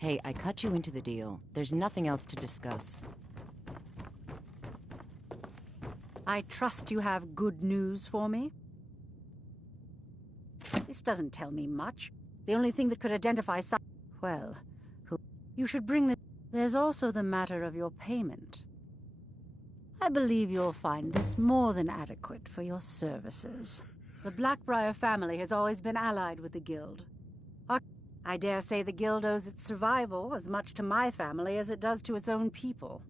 Hey, I cut you into the deal. There's nothing else to discuss. I trust you have good news for me? This doesn't tell me much. The only thing that could identify some... Well, you should bring the... There's also the matter of your payment. I believe you'll find this more than adequate for your services. The Blackbriar family has always been allied with the Guild. I dare say the Guild owes its survival as much to my family as it does to its own people.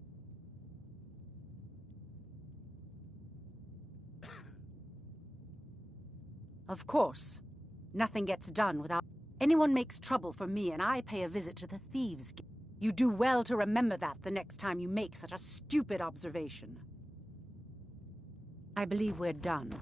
Of course, nothing gets done without... Anyone makes trouble for me and I pay a visit to the Thieves' Guild. You do well to remember that the next time you make such a stupid observation. I believe we're done.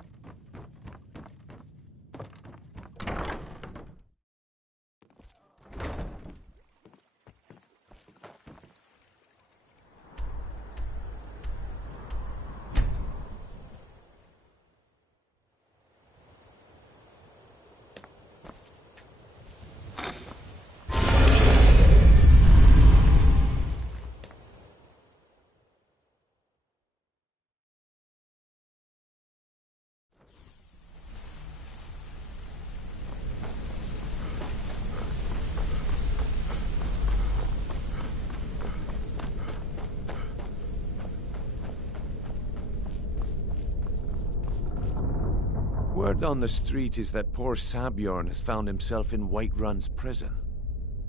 Word on the street is that poor Sabjorn has found himself in Whiterun's prison.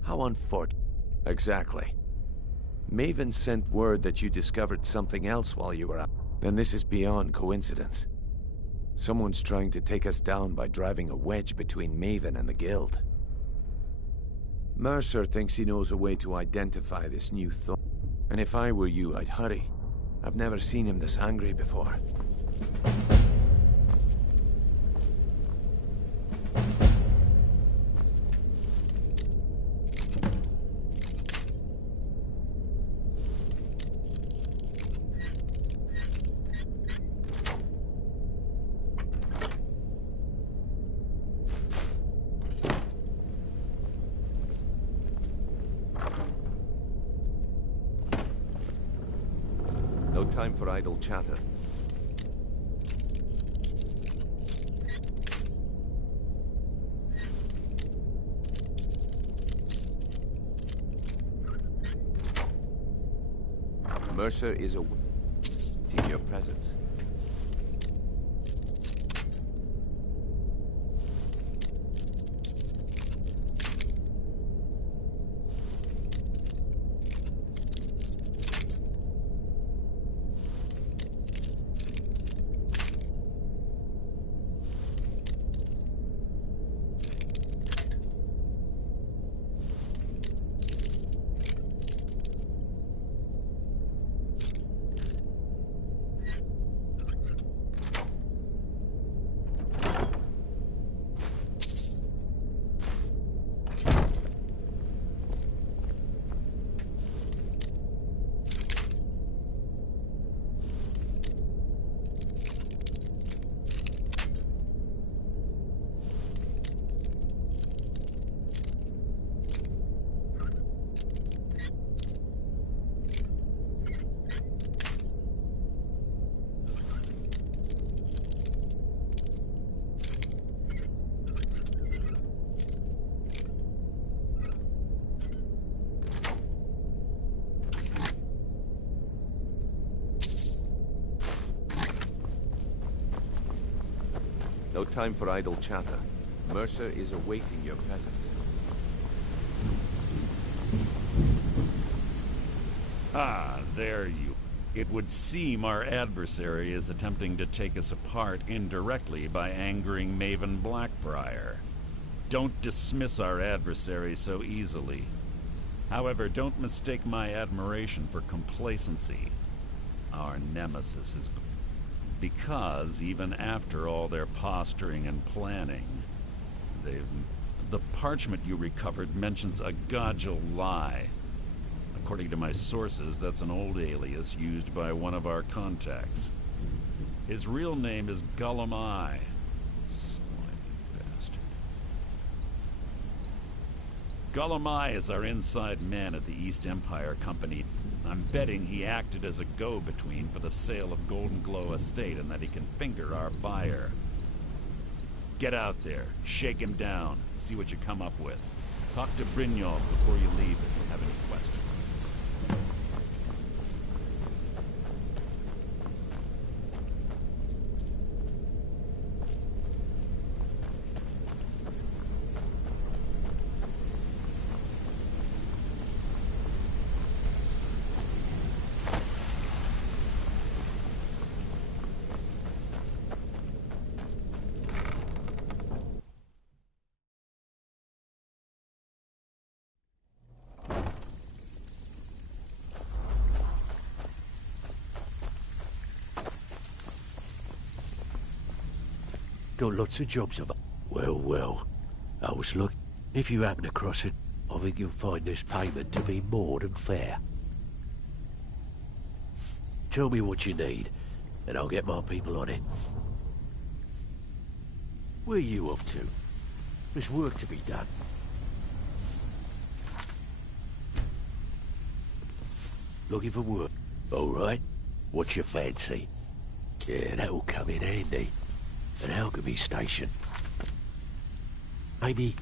How unfortunate. Exactly. Maven sent word that you discovered something else while you were out. Then this is beyond coincidence. Someone's trying to take us down by driving a wedge between Maven and the Guild. Mercer thinks he knows a way to identify this new thought. And if I were you, I'd hurry. I've never seen him this angry before. No time for idle chatter. Mercer is a... in your presence. No time for idle chatter. Mercer is awaiting your presence. Ah, there you... It would seem our adversary is attempting to take us apart indirectly by angering Maven Blackbriar. Don't dismiss our adversary so easily. However, don't mistake my admiration for complacency. Our nemesis is... Because, even after all their posturing and planning, the parchment you recovered mentions a Godjal lie. According to my sources, that's an old alias used by one of our contacts. His real name is Gullum Eye. Slimy bastard. Gulamai is our inside man at the East Empire Company. I'm betting he acted as a go-between for the sale of Golden Glow Estate and that he can finger our buyer. Get out there, shake him down, see what you come up with. Talk to Brynjolf before you leave if you have any questions. Got lots of jobs of. Well. I was looking. If you happen across it, I think you'll find this payment to be more than fair. Tell me what you need, and I'll get my people on it. Where are you off to? There's work to be done. Looking for work? All right. What's your fancy? Yeah, that'll come in handy. An alchemy station. Maybe.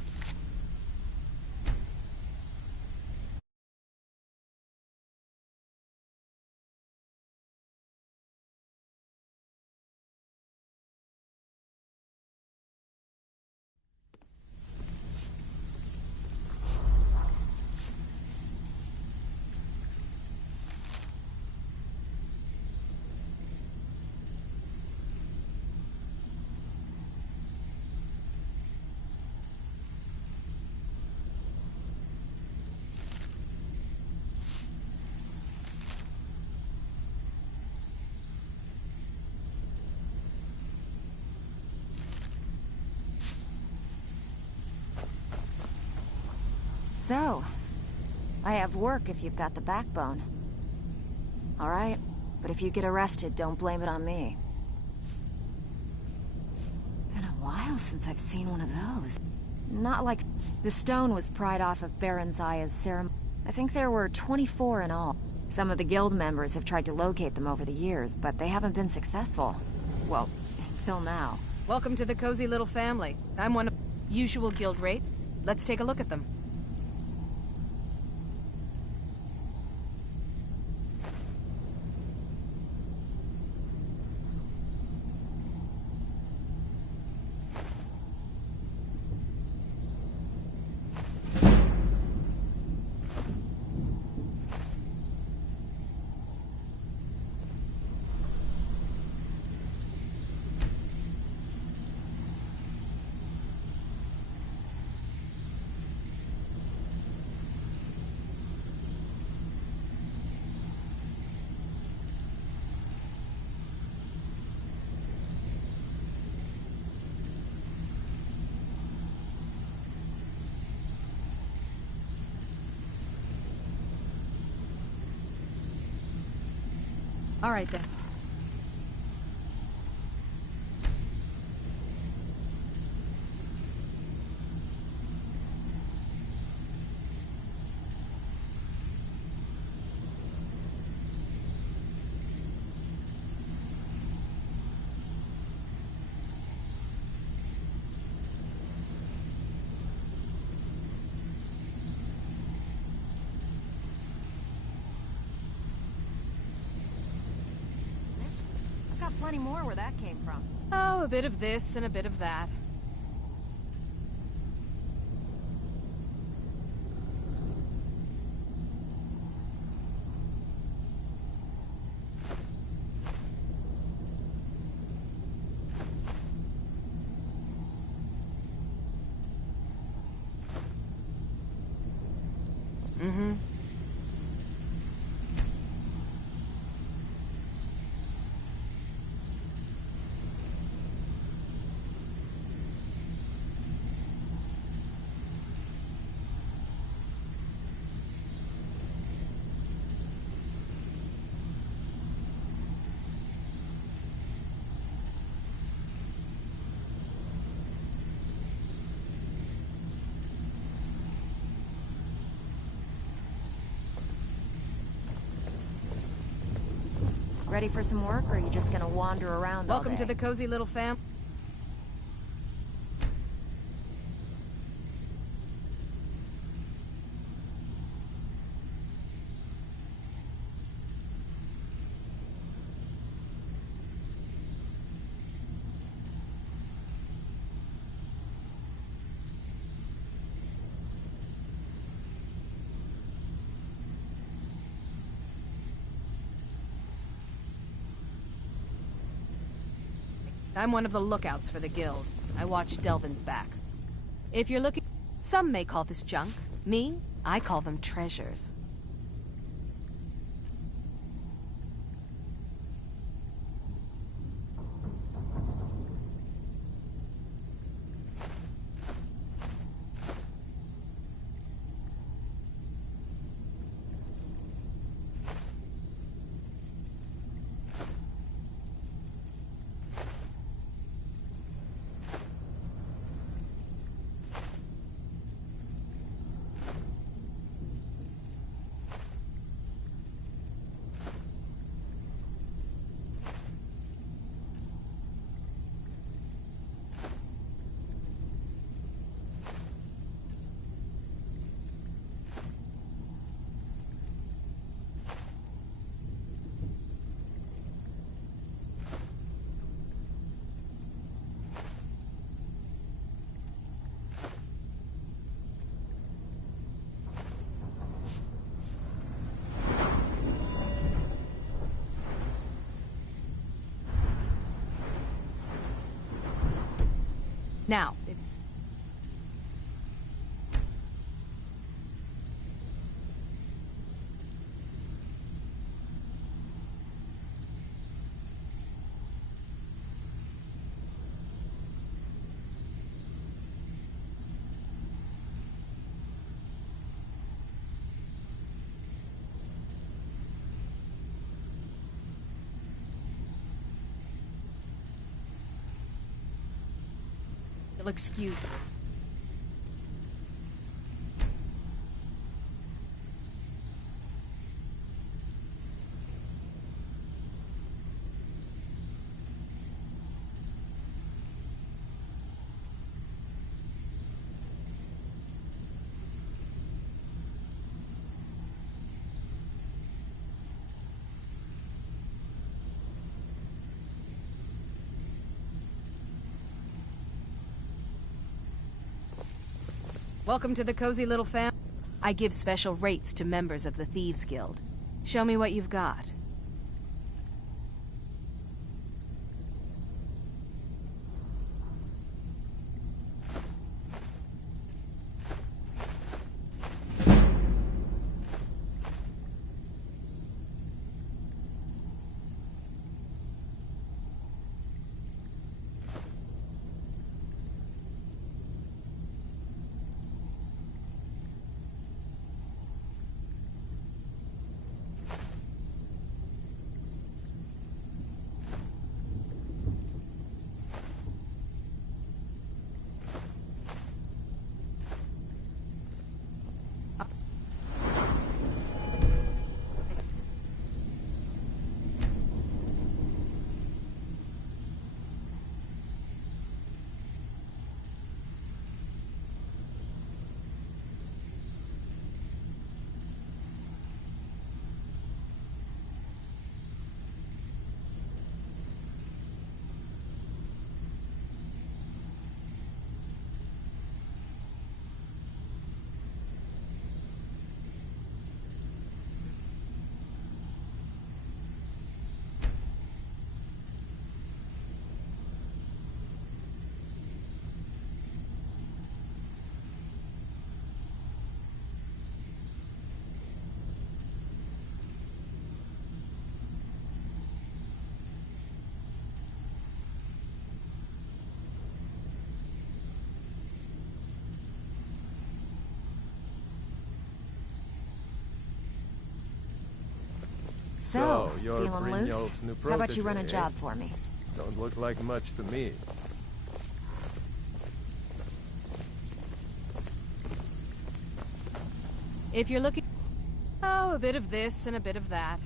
So, I have work if you've got the backbone. All right, but if you get arrested, don't blame it on me. Been a while since I've seen one of those. Not like the stone was pried off of Baron Zaya's ceremony. I think there were 24 in all. Some of the guild members have tried to locate them over the years, but they haven't been successful. Well, until now. Welcome to the cozy little family. I'm one of usual guild rate. Let's take a look at them. All right, then. Plenty more where that came from. Oh, a bit of this and a bit of that. Mm-hmm. Ready for some work, or are you just gonna wander around all Welcome day? to the cozy little fam. I'm one of the lookouts for the guild. I watch Delvin's back. If you're looking... Some may call this junk. Me, I call them treasures. Now, you'll excuse me. Welcome to the cozy little fam. I give special rates to members of the Thieves Guild. Show me what you've got. So, you're feeling loose? Brynjolf's new How about you run a protege, job for me? Don't look like much to me. If you're looking... Oh, a bit of this and a bit of that.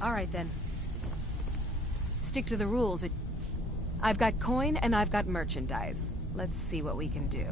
All right, then. Stick to the rules. I've got coin and I've got merchandise. Let's see what we can do.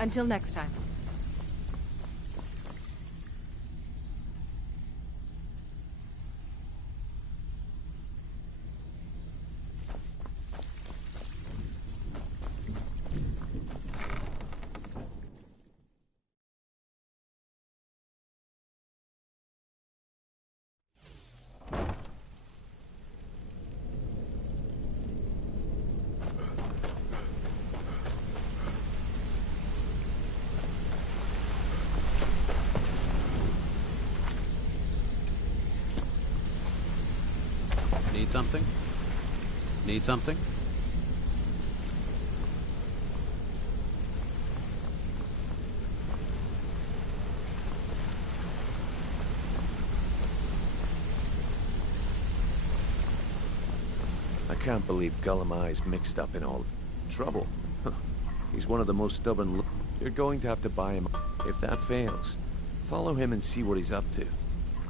Until next time. Need something? Need something? I can't believe Gullum Eye's mixed up in all trouble. He's one of the most stubborn. You're going to have to buy him. If that fails, follow him and see what he's up to.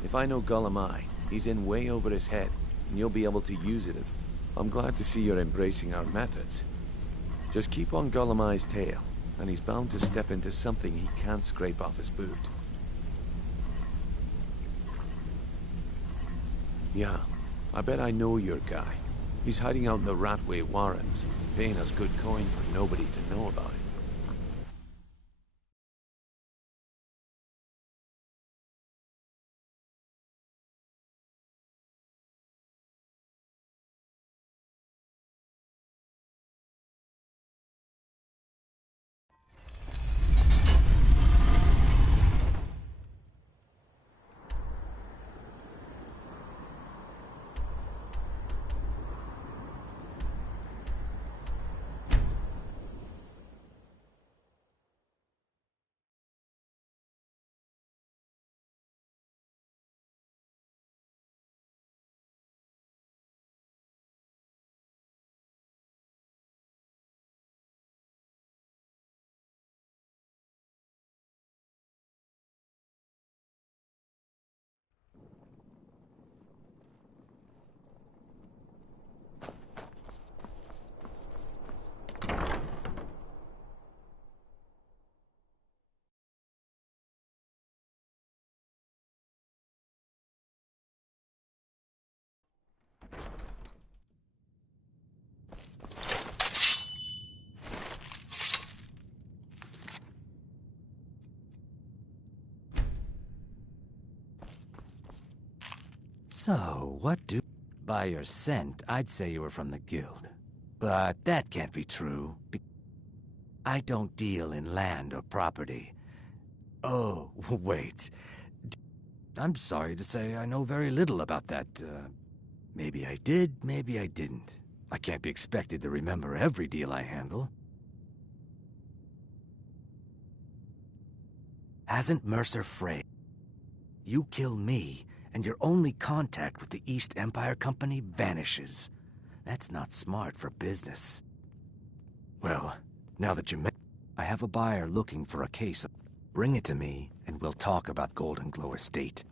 If I know Gullum Eye, he's in way over his head, and you'll be able to use it as... I'm glad to see you're embracing our methods. Just keep on Gullum Eye's tail, and he's bound to step into something he can't scrape off his boot. Yeah, I bet I know your guy. He's hiding out in the Ratway Warrens, paying us good coin for nobody to know about it. So, what do... By your scent, I'd say you were from the guild. But that can't be true. I don't deal in land or property. Oh, wait. I'm sorry to say I know very little about that. Maybe I did, maybe I didn't. I can't be expected to remember every deal I handle. Hasn't Mercer Frey? You kill me, and your only contact with the East Empire Company vanishes. That's not smart for business. Well, now that you I have a buyer looking for a case of... Bring it to me, and we'll talk about Golden Glow Estate.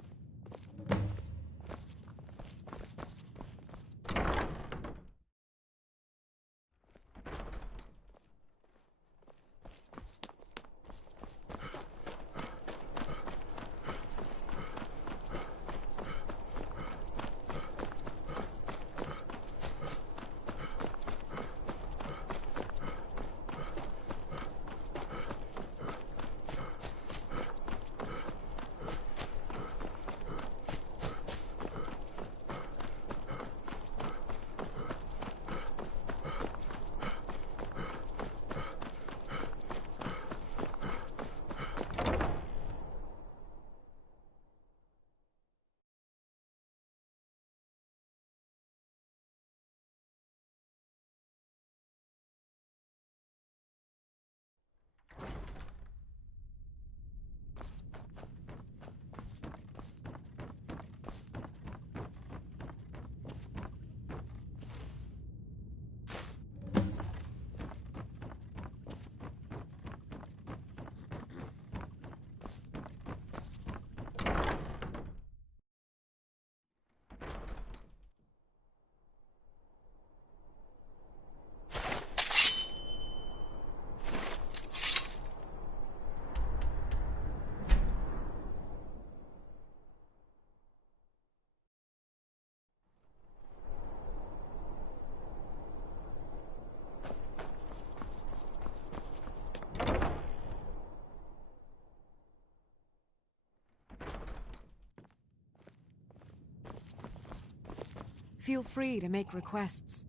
Feel free to make requests.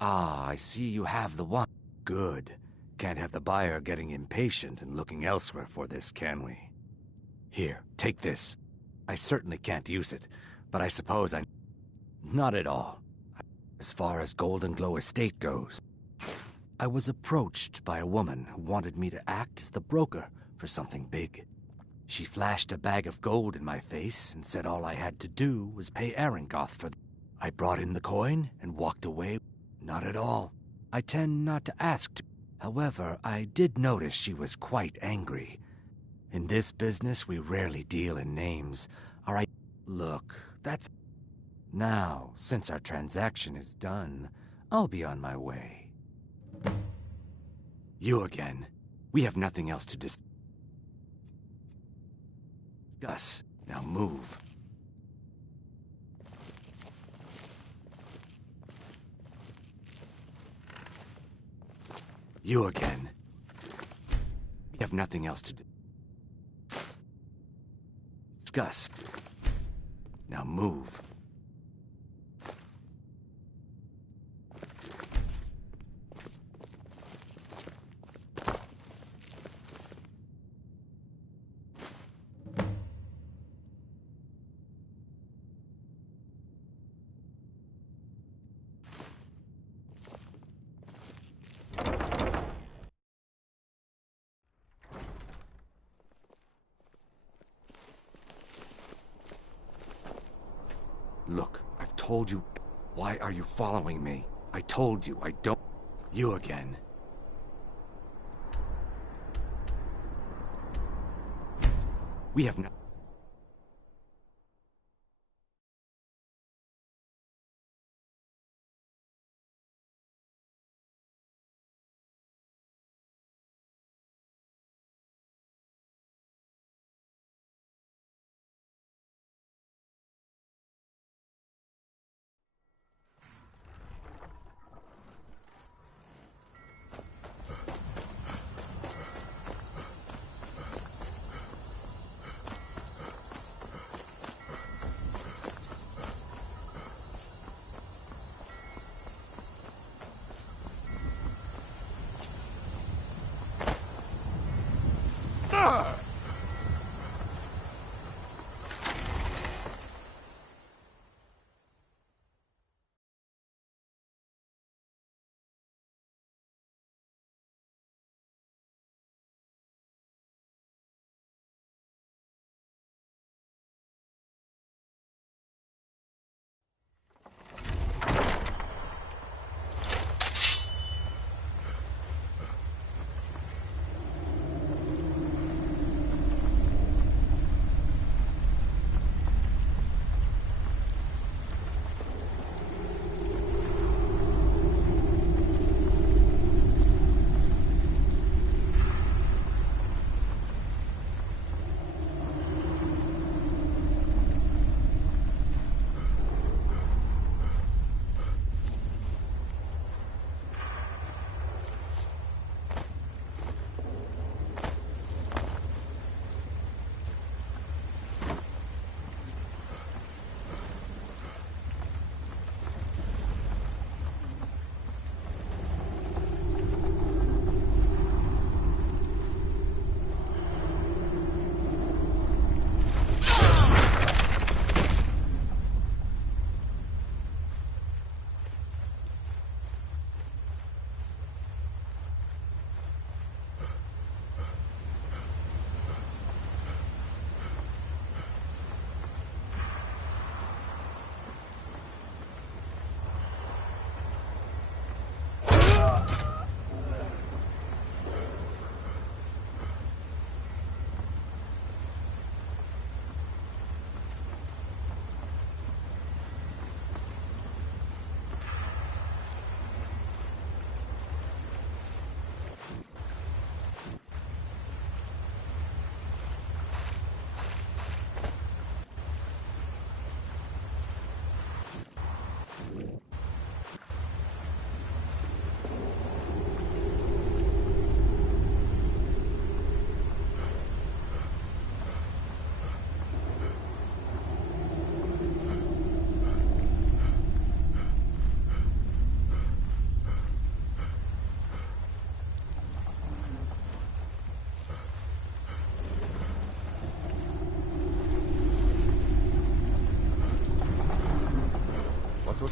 Ah, I see you have the one. Good. Can't have the buyer getting impatient and looking elsewhere for this, can we? Here, take this. I certainly can't use it, but I suppose I... Not at all. As far as Golden Glow Estate goes, I was approached by a woman who wanted me to act as the broker for something big. She flashed a bag of gold in my face and said all I had to do was pay Arangoth for I brought in the coin and walked away. Not at all. I tend not to ask to. However, I did notice she was quite angry. In this business, we rarely deal in names. All right, look, that's... Now, since our transaction is done, I'll be on my way. You again. We have nothing else to discuss. Now move. You again. We have nothing else to discuss. Now move. Look, I've told you. Why are you following me? I told you I don't... You again. We have no...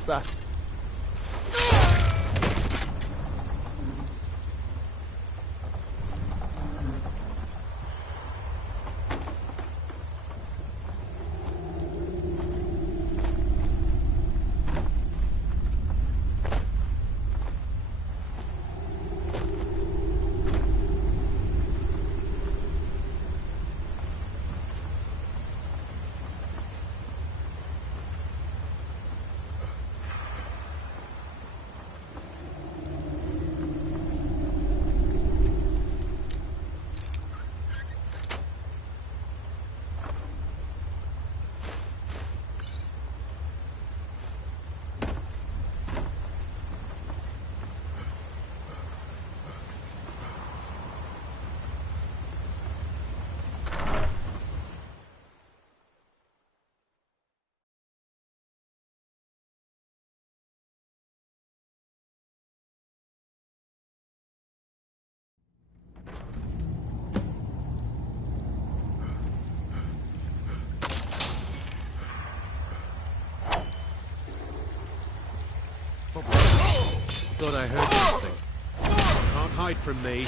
was that? Thought I heard something. Can't hide from me.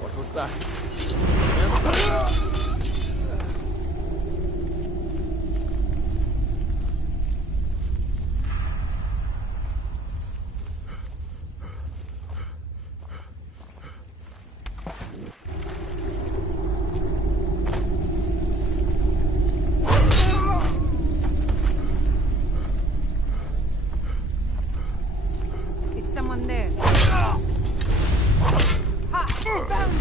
What was that? Is someone there? Ha! Found you!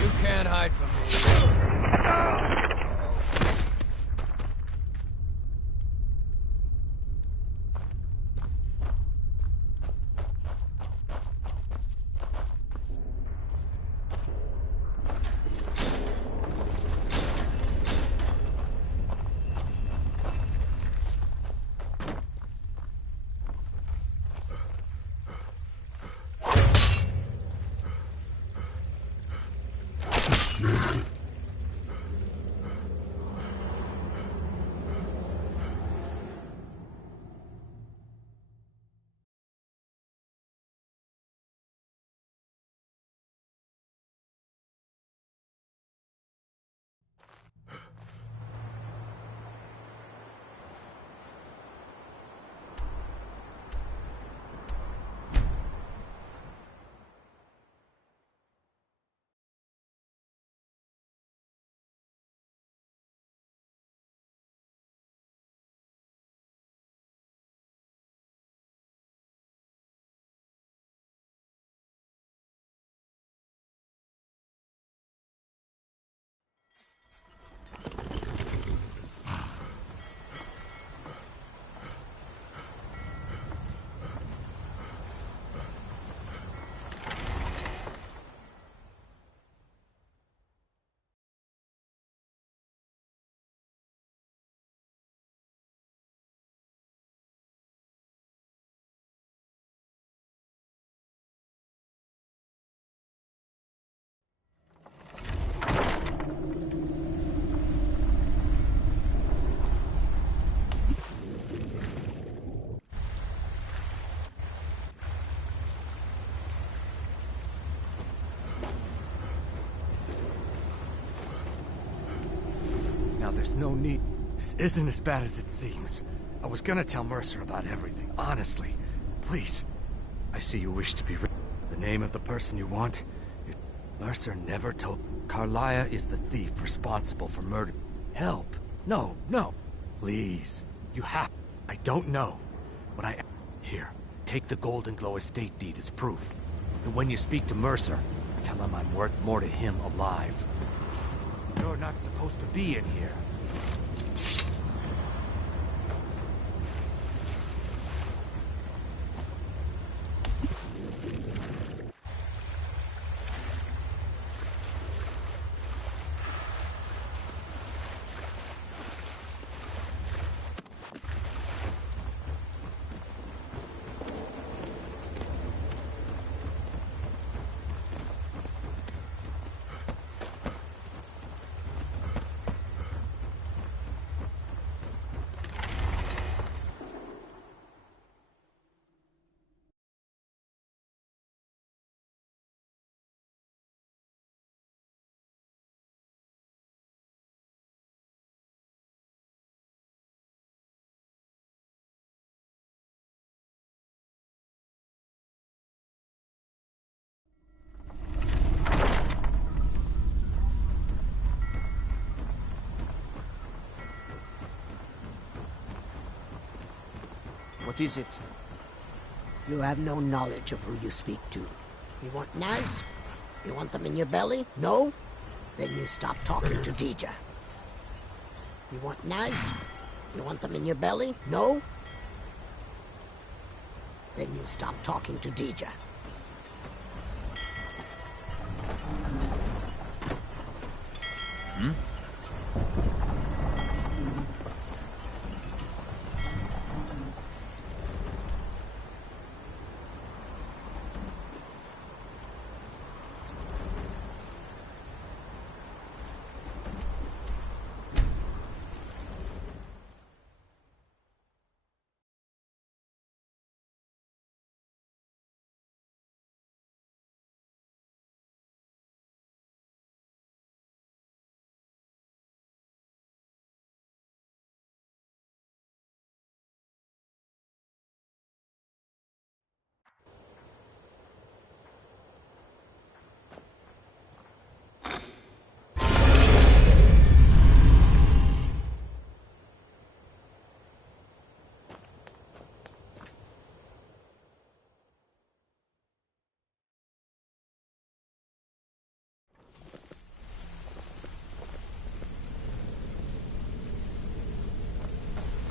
You can't hide from me. Now there's no need. This isn't as bad as it seems. I was gonna tell Mercer about everything, honestly. Please. I see you wish to be the name of the person you want. Mercer never told... Carlia is the thief responsible for murder. Help. No, no. Please. You have... I don't know. But I... Here. Take the Golden Glow estate deed as proof. And when you speak to Mercer, tell him I'm worth more to him alive. You're not supposed to be in here. What is it? You have no knowledge of who you speak to. You want knives? You want them in your belly? No? Then you stop talking to Dija. You want knives? You want them in your belly? No? Then you stop talking to Dija. Hmm?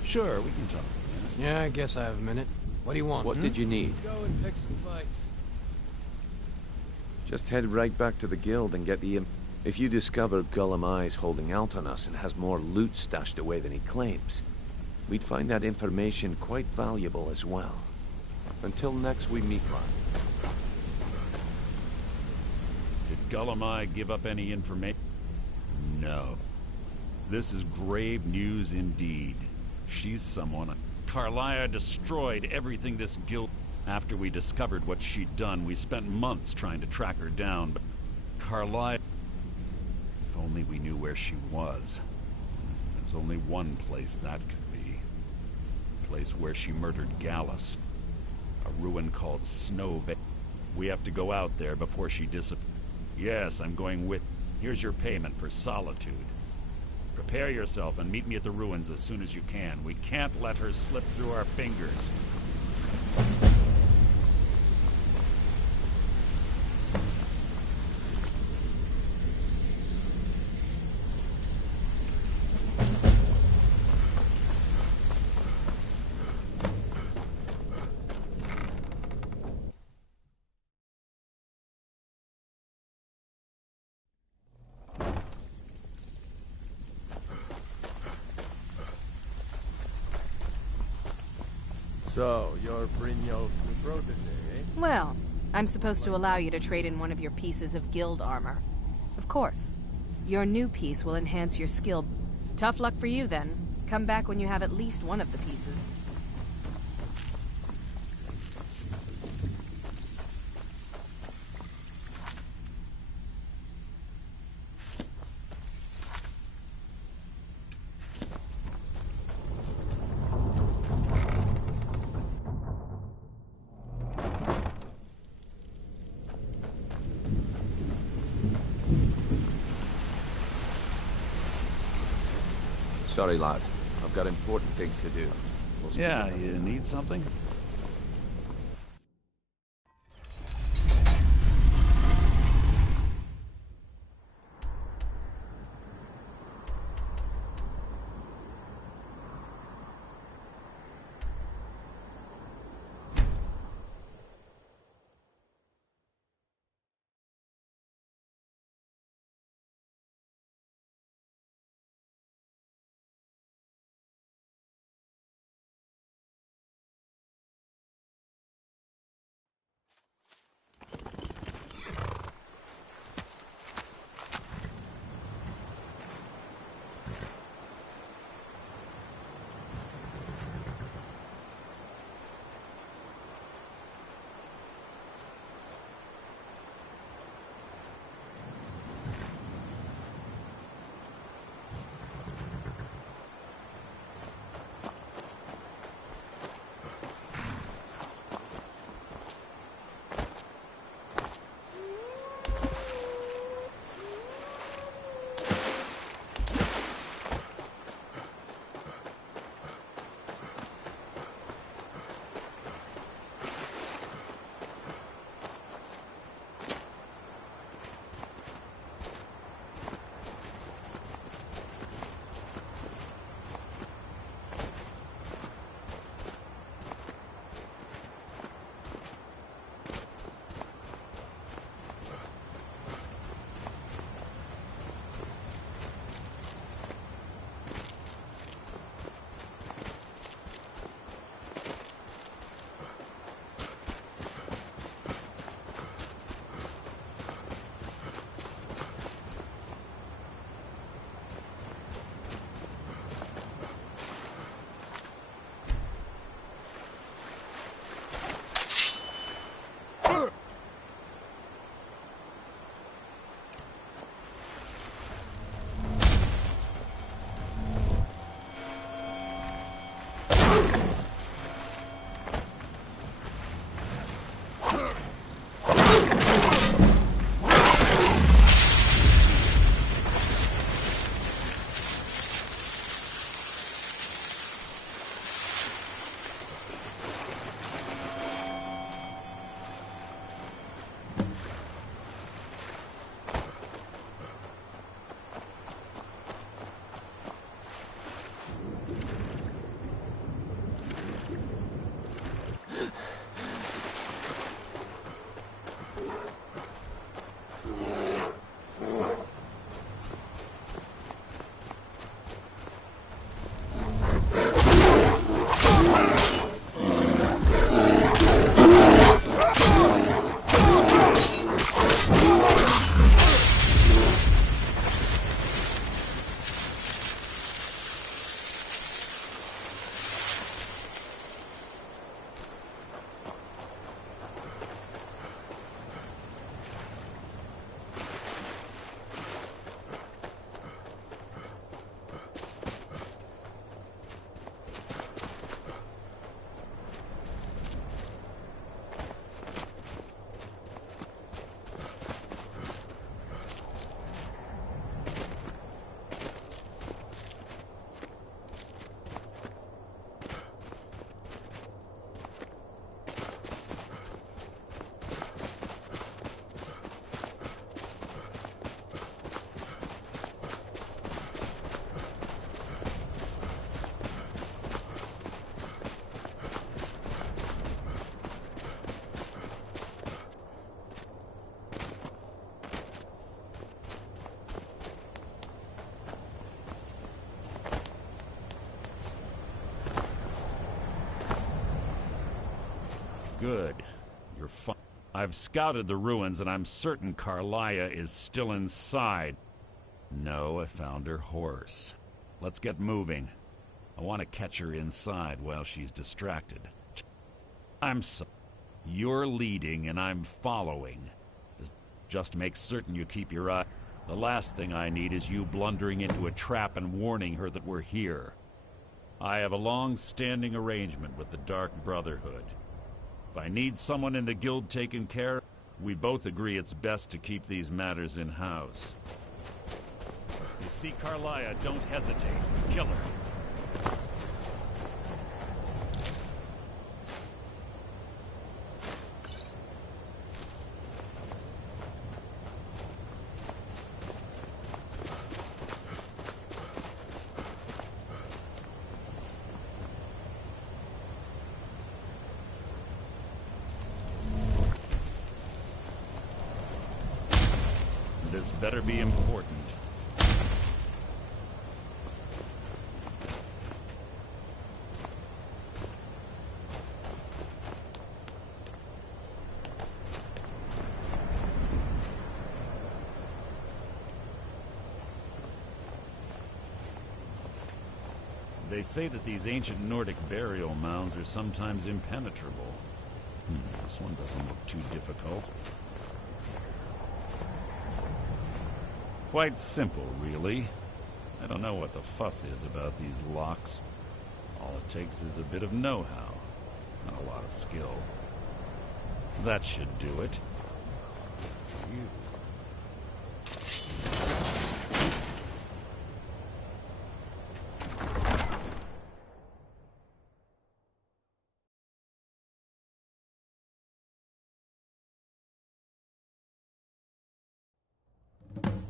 Sure, we can talk. Yeah, I guess I have a minute. What do you want? What did you need? Go and pick some fights. Just head right back to the guild and get the... If you discover Gullum Eye's holding out on us and has more loot stashed away than he claims, we'd find that information quite valuable as well. Until next we meet, Mark. Did Gullum Eye give up any information? No. This is grave news indeed. She's someone... Carlia destroyed everything this guild... After we discovered what she'd done, we spent months trying to track her down, but... Carlia... If only we knew where she was. There's only one place that could be. A place where she murdered Gallus. A ruin called Snow Vale. We have to go out there before she disappears. Yes, I'm going with... Here's your payment for solitude. Prepare yourself and meet me at the ruins as soon as you can. We can't let her slip through our fingers. So, you're Brynjolf's new protege, eh? Well, I'm supposed to allow you to trade in one of your pieces of guild armor. Of course. Your new piece will enhance your skill. Tough luck for you, then. Come back when you have at least one of the pieces. Sorry, lad. I've got important things to do. We'll speak Yeah, another you time. need something? Good. You're fine. I've scouted the ruins, and I'm certain Carlia is still inside. No, I found her horse. Let's get moving. I want to catch her inside while she's distracted. I'm so... You're leading, and I'm following. Just make certain you keep your eye... The last thing I need is you blundering into a trap and warning her that we're here. I have a long-standing arrangement with the Dark Brotherhood. If I need someone in the guild taken care of, we both agree it's best to keep these matters in-house. You see Carlia, don't hesitate. Kill her. This better be important. They say that these ancient Nordic burial mounds are sometimes impenetrable. This one doesn't look too difficult. Quite simple, really. I don't know what the fuss is about these locks. All it takes is a bit of know-how, and a lot of skill. That should do it. You.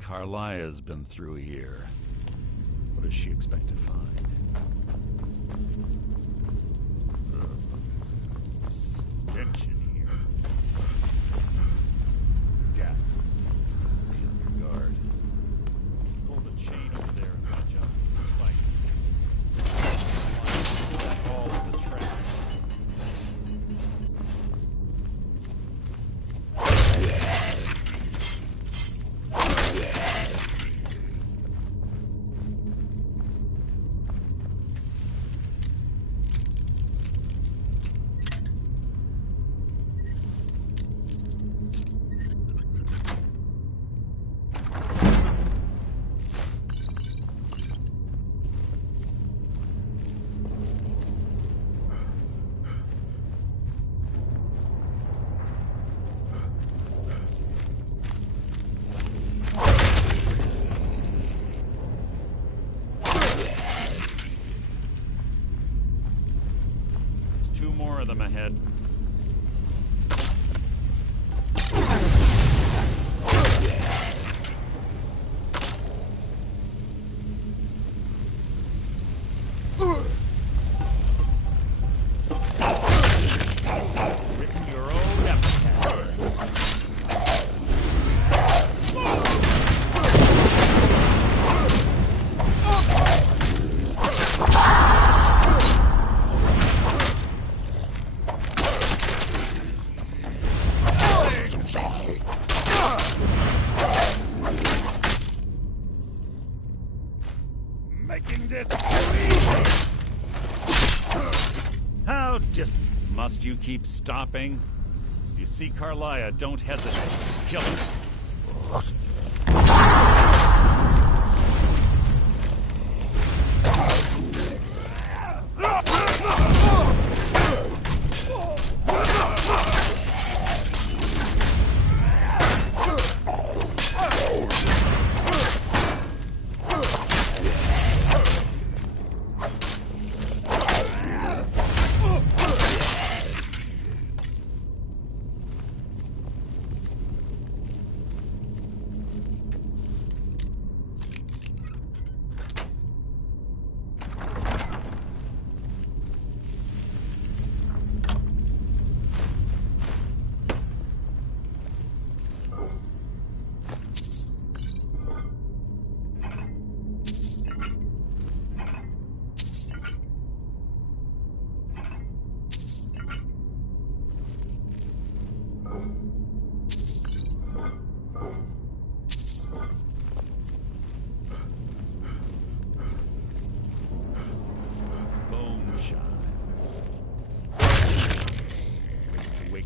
Carlia's been through here. What does she expect to find? Stench in here. Death. Be on your guard. Pull the chain over there and watch out for the fight. Pull that ball in the trash. Two more of them ahead. Written your own epitaph. Making this too easy. How must you keep stopping? If you see Carlia, don't hesitate. Kill her.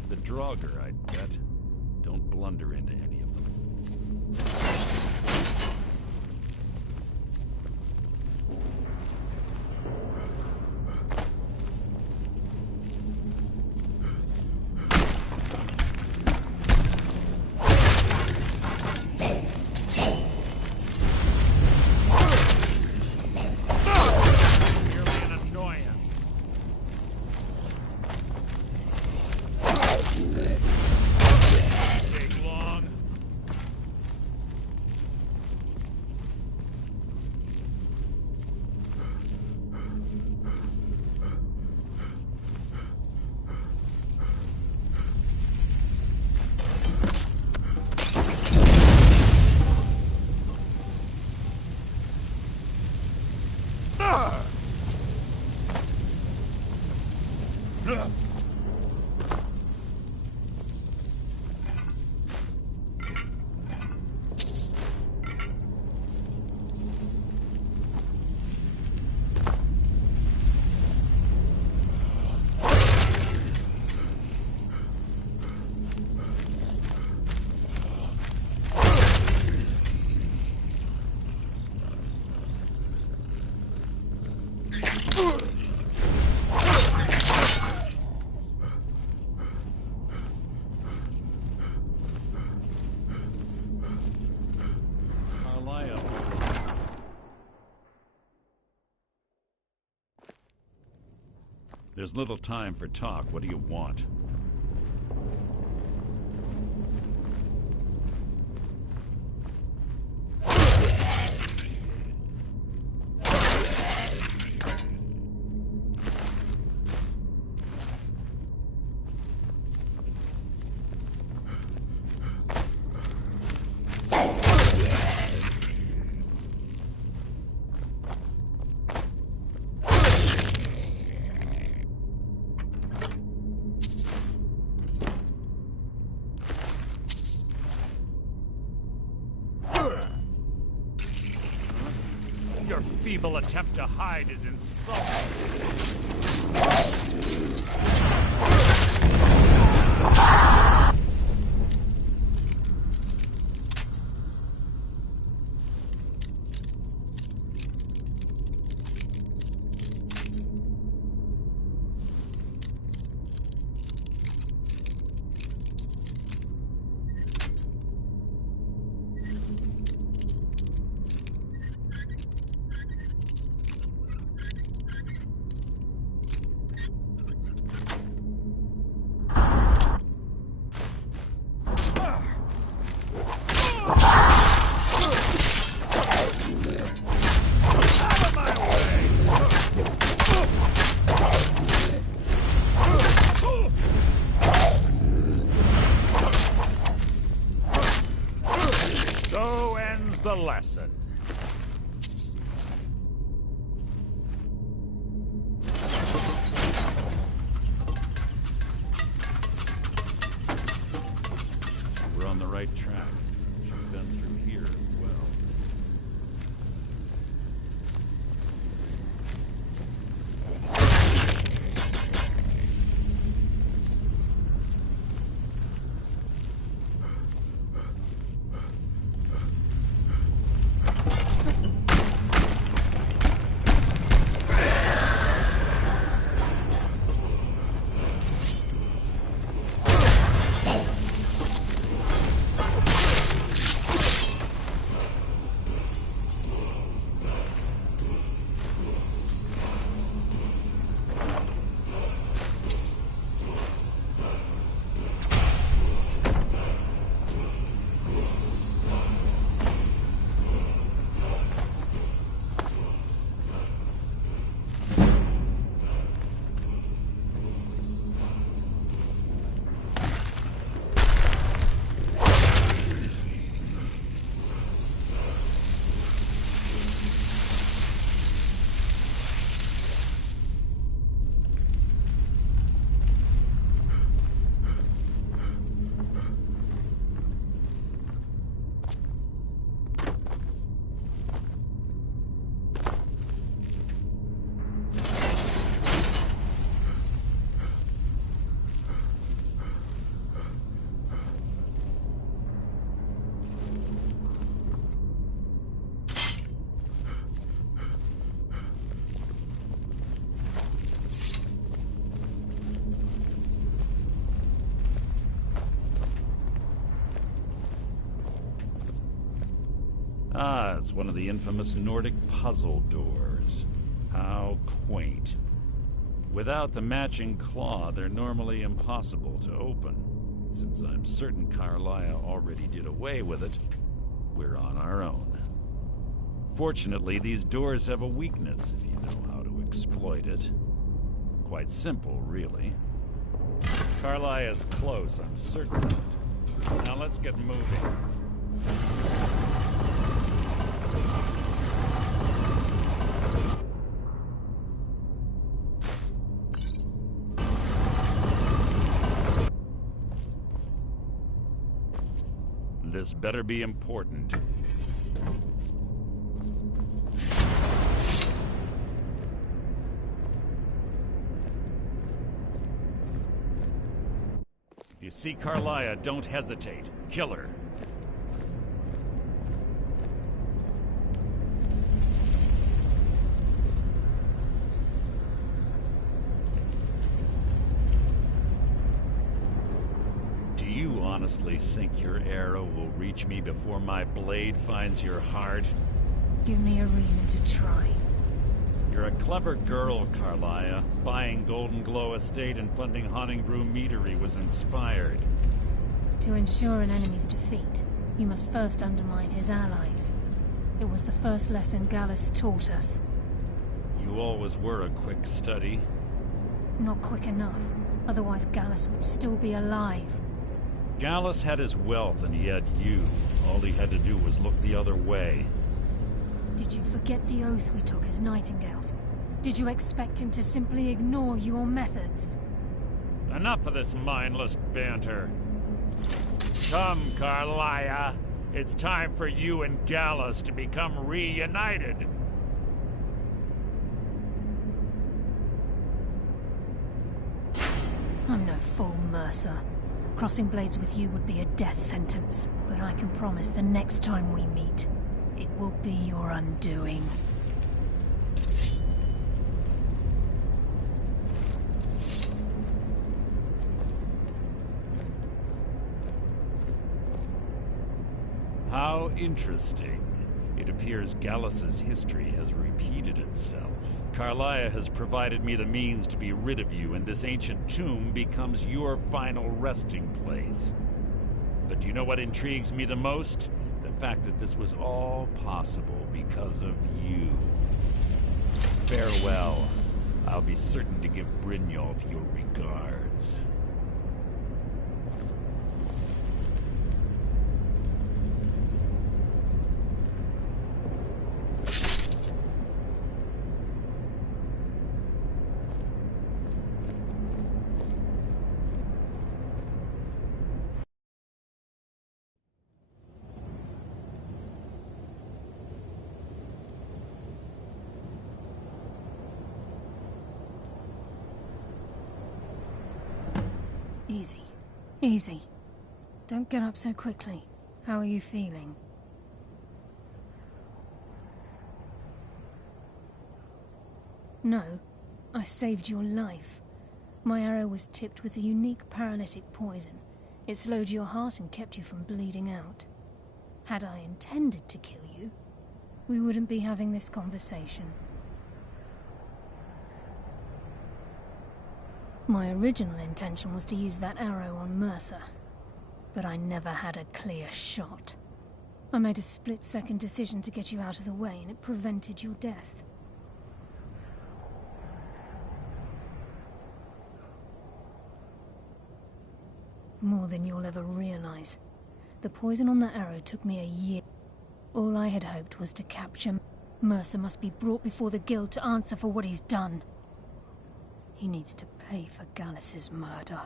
The Draugr, I'd bet. Don't blunder into any of them. There's little time for talk. What do you want? Your feeble attempt to hide is insulting. The lesson. We're on the right track. Should have been through here as well. Ah, it's one of the infamous Nordic puzzle doors. How quaint. Without the matching claw, they're normally impossible to open. Since I'm certain Carlia already did away with it, we're on our own. Fortunately, these doors have a weakness if you know how to exploit it. Quite simple, really. Carlia's close, I'm certain of it. Now let's get moving. This better be important. If you see Carlia, don't hesitate. Kill her. Honestly think your arrow will reach me before my blade finds your heart? Give me a reason to try. You're a clever girl, Carlia. Buying Golden Glow Estate and funding Haunting Brew Meadery was inspired. To ensure an enemy's defeat, you must first undermine his allies. It was the first lesson Gallus taught us. You always were a quick study. Not quick enough. Otherwise Gallus would still be alive. Gallus had his wealth and he had you. All he had to do was look the other way. Did you forget the oath we took as Nightingales? Did you expect him to simply ignore your methods? Enough of this mindless banter. Come, Carlia. It's time for you and Gallus to become reunited. I'm no fool, Mercer. Crossing blades with you would be a death sentence, but I can promise the next time we meet, it will be your undoing. How interesting. It appears Gallus's history has repeated itself. Carlia has provided me the means to be rid of you, and this ancient tomb becomes your final resting place. But do you know what intrigues me the most? The fact that this was all possible because of you. Farewell. I'll be certain to give Brynjolf your regards. Easy. Easy. Don't get up so quickly. How are you feeling? No. I saved your life. My arrow was tipped with a unique paralytic poison. It slowed your heart and kept you from bleeding out. Had I intended to kill you, we wouldn't be having this conversation. My original intention was to use that arrow on Mercer, but I never had a clear shot. I made a split-second decision to get you out of the way, and it prevented your death. More than you'll ever realize. The poison on that arrow took me a year. All I had hoped was to capture Mercer must be brought before the Guild to answer for what he's done. He needs to pay for Gallus's murder.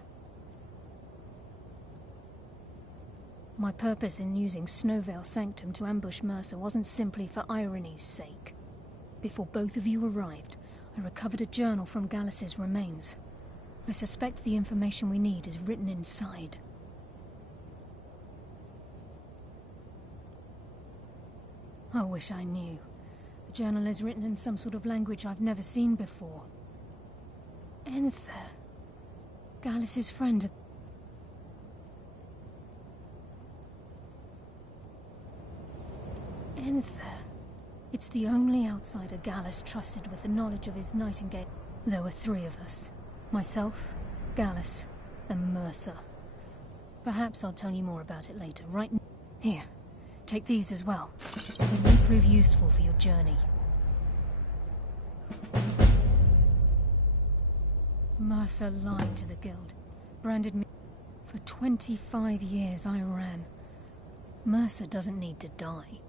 My purpose in using Snowvale Sanctum to ambush Mercer wasn't simply for irony's sake. Before both of you arrived, I recovered a journal from Gallus's remains. I suspect the information we need is written inside. I wish I knew. The journal is written in some sort of language I've never seen before. Enther. Gallus's friend. Enther. It's the only outsider Gallus trusted with the knowledge of his Nightingale. There were 3 of us. Myself, Gallus, and Mercer. Perhaps I'll tell you more about it later. Right now. Here, take these as well. They may prove useful for your journey. Mercer lied to the Guild, branded me. For 25 years I ran. Mercer doesn't need to die.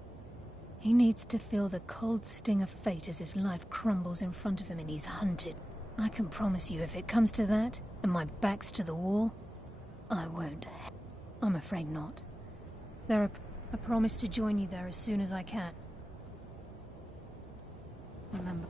He needs to feel the cold sting of fate as his life crumbles in front of him and he's hunted. I can promise you if it comes to that, and my back's to the wall, I won't. I'm afraid not. I promise to join you there as soon as I can. Remember.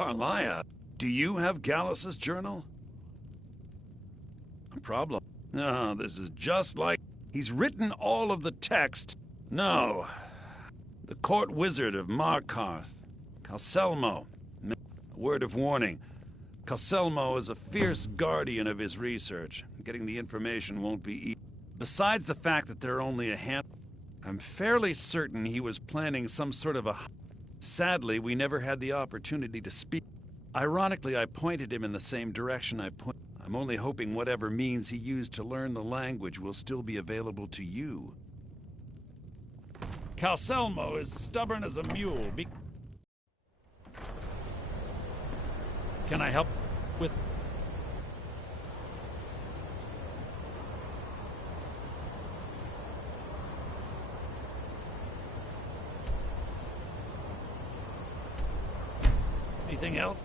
Carlia, do you have Gallus's journal? A problem? No, this is just like... He's written all of the text. No. The court wizard of Markarth. Calselmo. A word of warning. Calselmo is a fierce guardian of his research. Getting the information won't be easy. Besides the fact that there are only a handful, I'm fairly certain he was planning some sort of a... Sadly, we never had the opportunity to speak. Ironically, I pointed him in the same direction I'm only hoping whatever means he used to learn the language will still be available to you. Calselmo is stubborn as a mule. Can I help with... Anything else?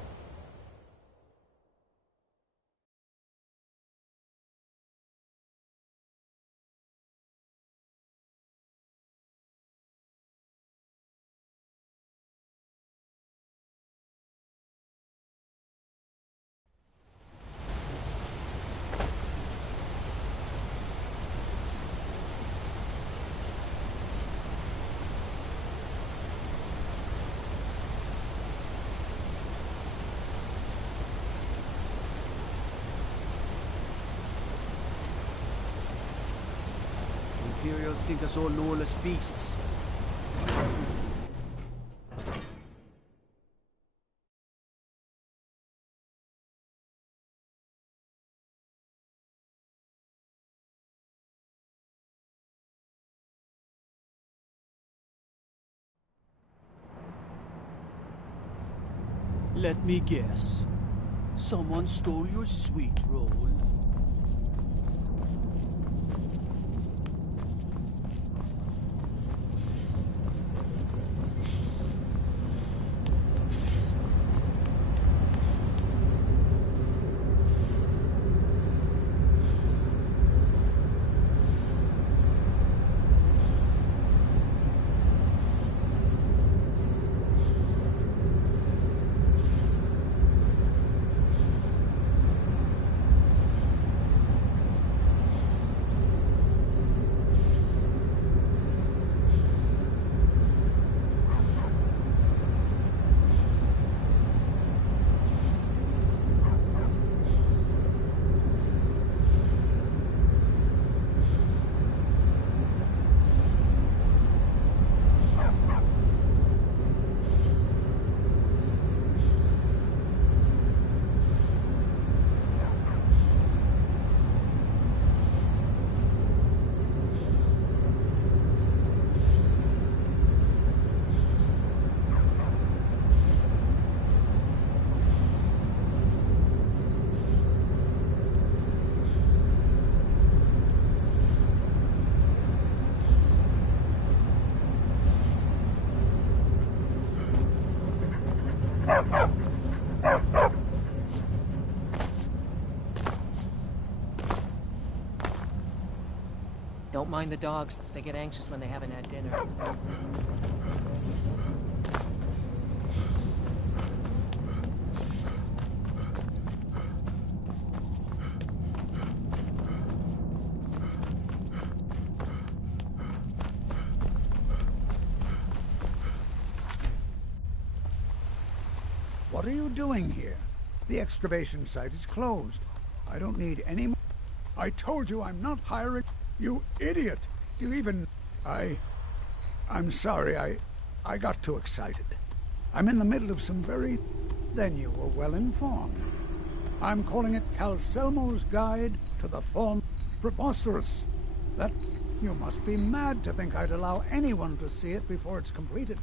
Imperials think us all lawless beasts. Let me guess. Someone stole your sweet roll. Don't mind the dogs. They get anxious when they haven't had dinner. What are you doing here? The excavation site is closed. I don't need any more. I told you I'm not hiring... You idiot! You even... I'm sorry, I got too excited. I'm in the middle of some very... Then you were well informed. I'm calling it Calselmo's Guide to the Fallen... Preposterous. That... You must be mad to think I'd allow anyone to see it before it's completed.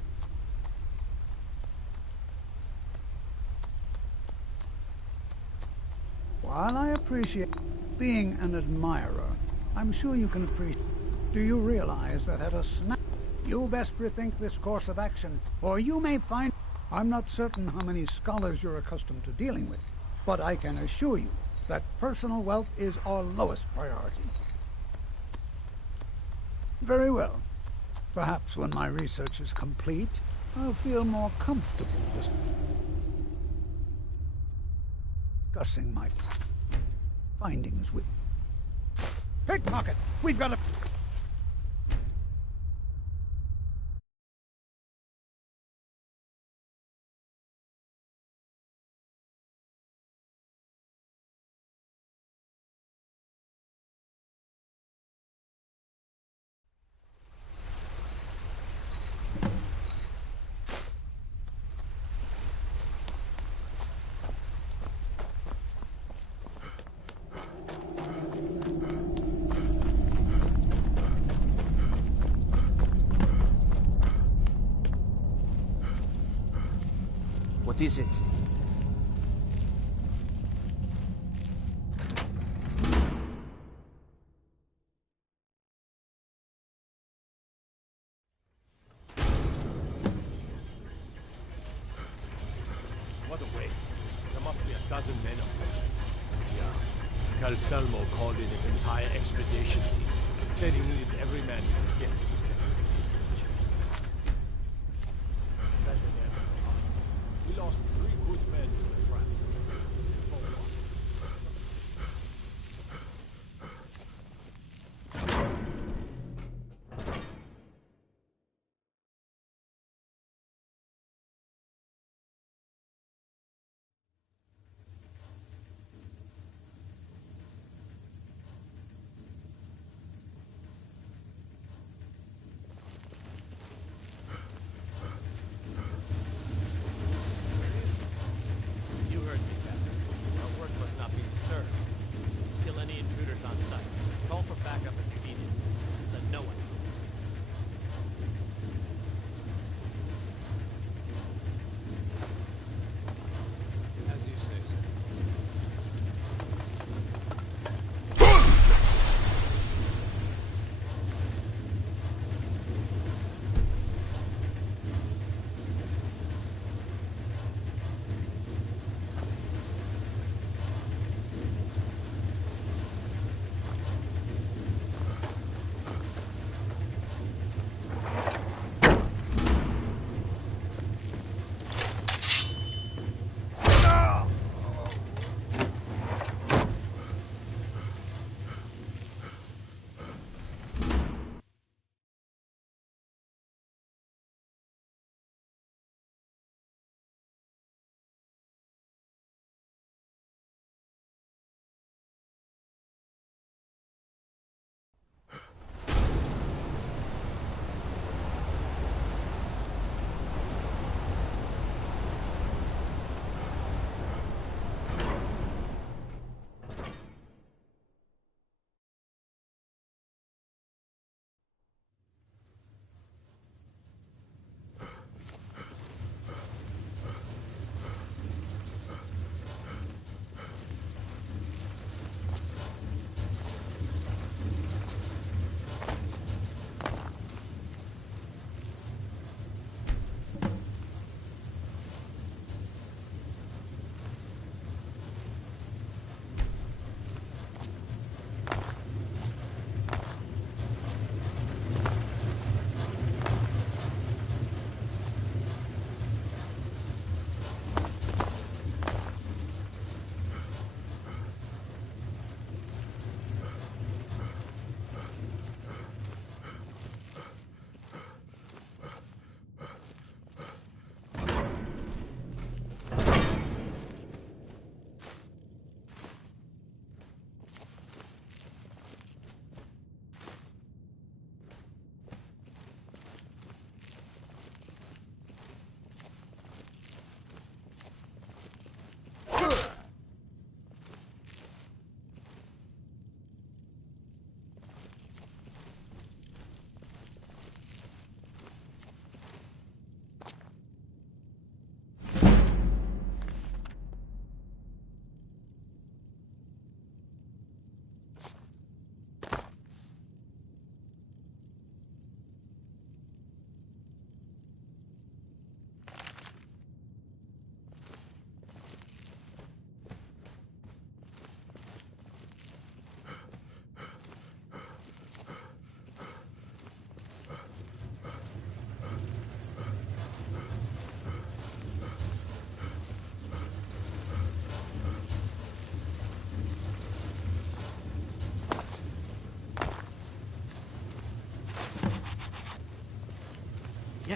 While I appreciate being an admirer, I'm sure you can appreciate... Do you realize that at a snap... You best rethink this course of action, or you may find... I'm not certain how many scholars you're accustomed to dealing with, but I can assure you that personal wealth is our lowest priority. Very well. Perhaps when my research is complete, I'll feel more comfortable. discussing my findings with... Pickpocket! We've got a... What is it? What a waste. There must be a dozen men up there. Yeah. Calselmo called in his entire expedition team. Said he needed every man he could get to protect his research. We lost 3 good men to the trap.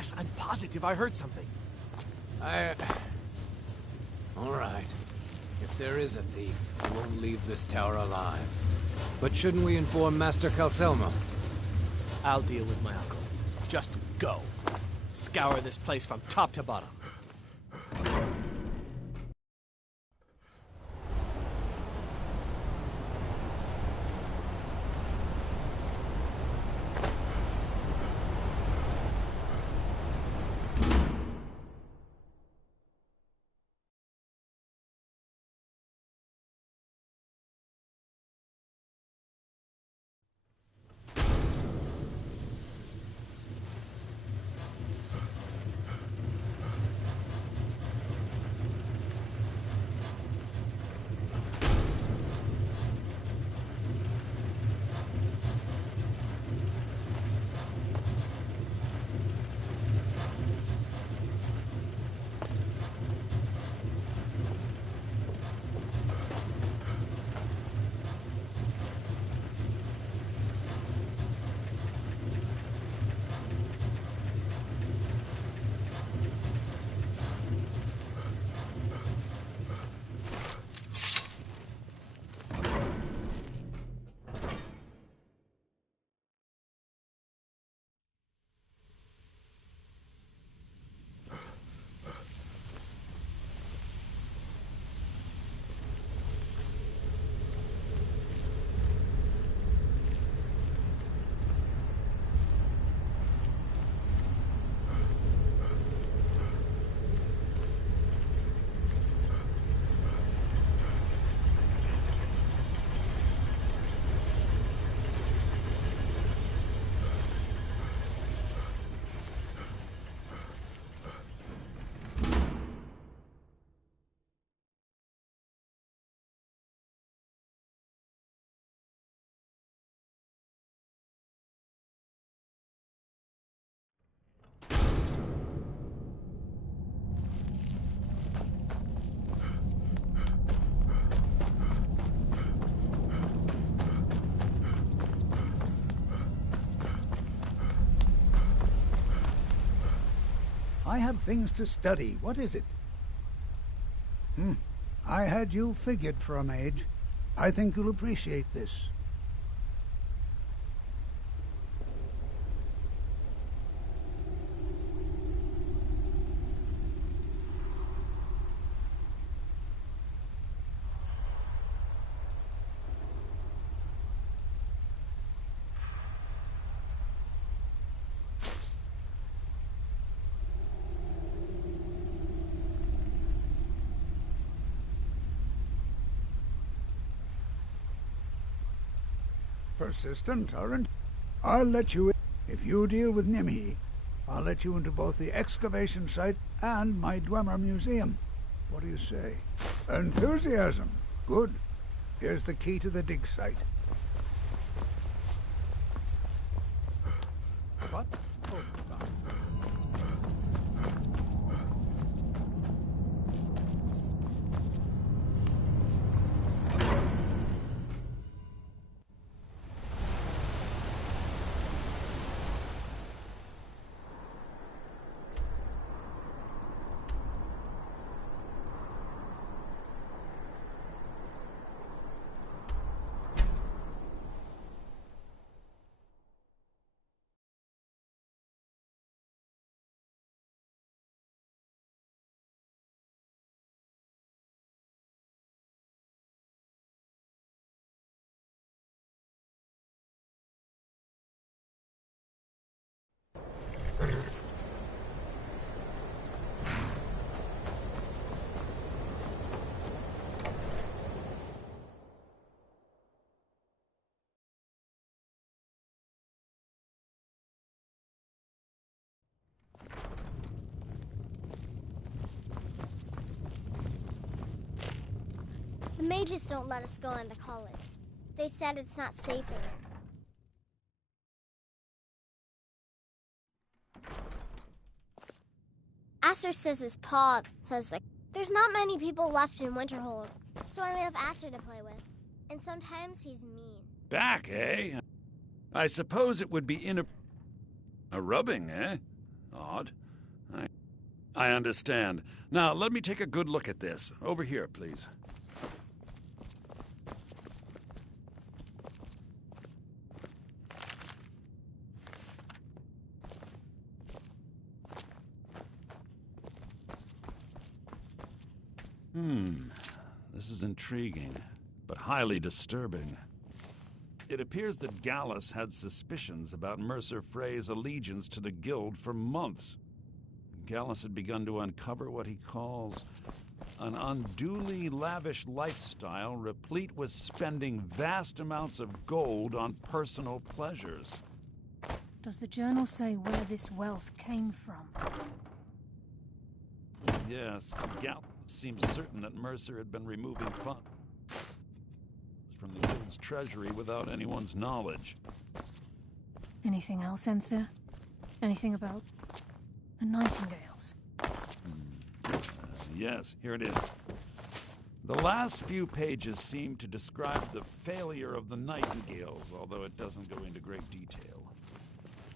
Yes, I'm positive I heard something. All right. If there is a thief, he won't leave this tower alive. But shouldn't we inform Master Calcelmo? I'll deal with my uncle. Just go. Scour this place from top to bottom. I have things to study. What is it? I had you figured for a mage. I think you'll appreciate this. Persistent, aren't? I'll let you in. If you deal with Nimhi, I'll let you into both the excavation site and my Dwemer Museum. What do you say? Enthusiasm. Good. Here's the key to the dig site. What? Oh, The mages don't let us go into college. They said it's not safe in there. Aster says his paw says that there's not many people left in Winterhold, so I only have Aster to play with. And sometimes he's mean. Back, eh? I suppose it would be a rubbing, eh? Odd. I understand. Now, let me take a good look at this. Over here, please. This is intriguing, but highly disturbing. It appears that Gallus had suspicions about Mercer Frey's allegiance to the Guild for months. Gallus had begun to uncover what he calls an unduly lavish lifestyle replete with spending vast amounts of gold on personal pleasures. Does the journal say where this wealth came from? Yes, Gallus seems certain that Mercer had been removing funds from the Guild's treasury without anyone's knowledge. Anything else, Enther? Anything about the Nightingales? Yes, here it is. The last few pages seem to describe the failure of the Nightingales, although it doesn't go into great detail.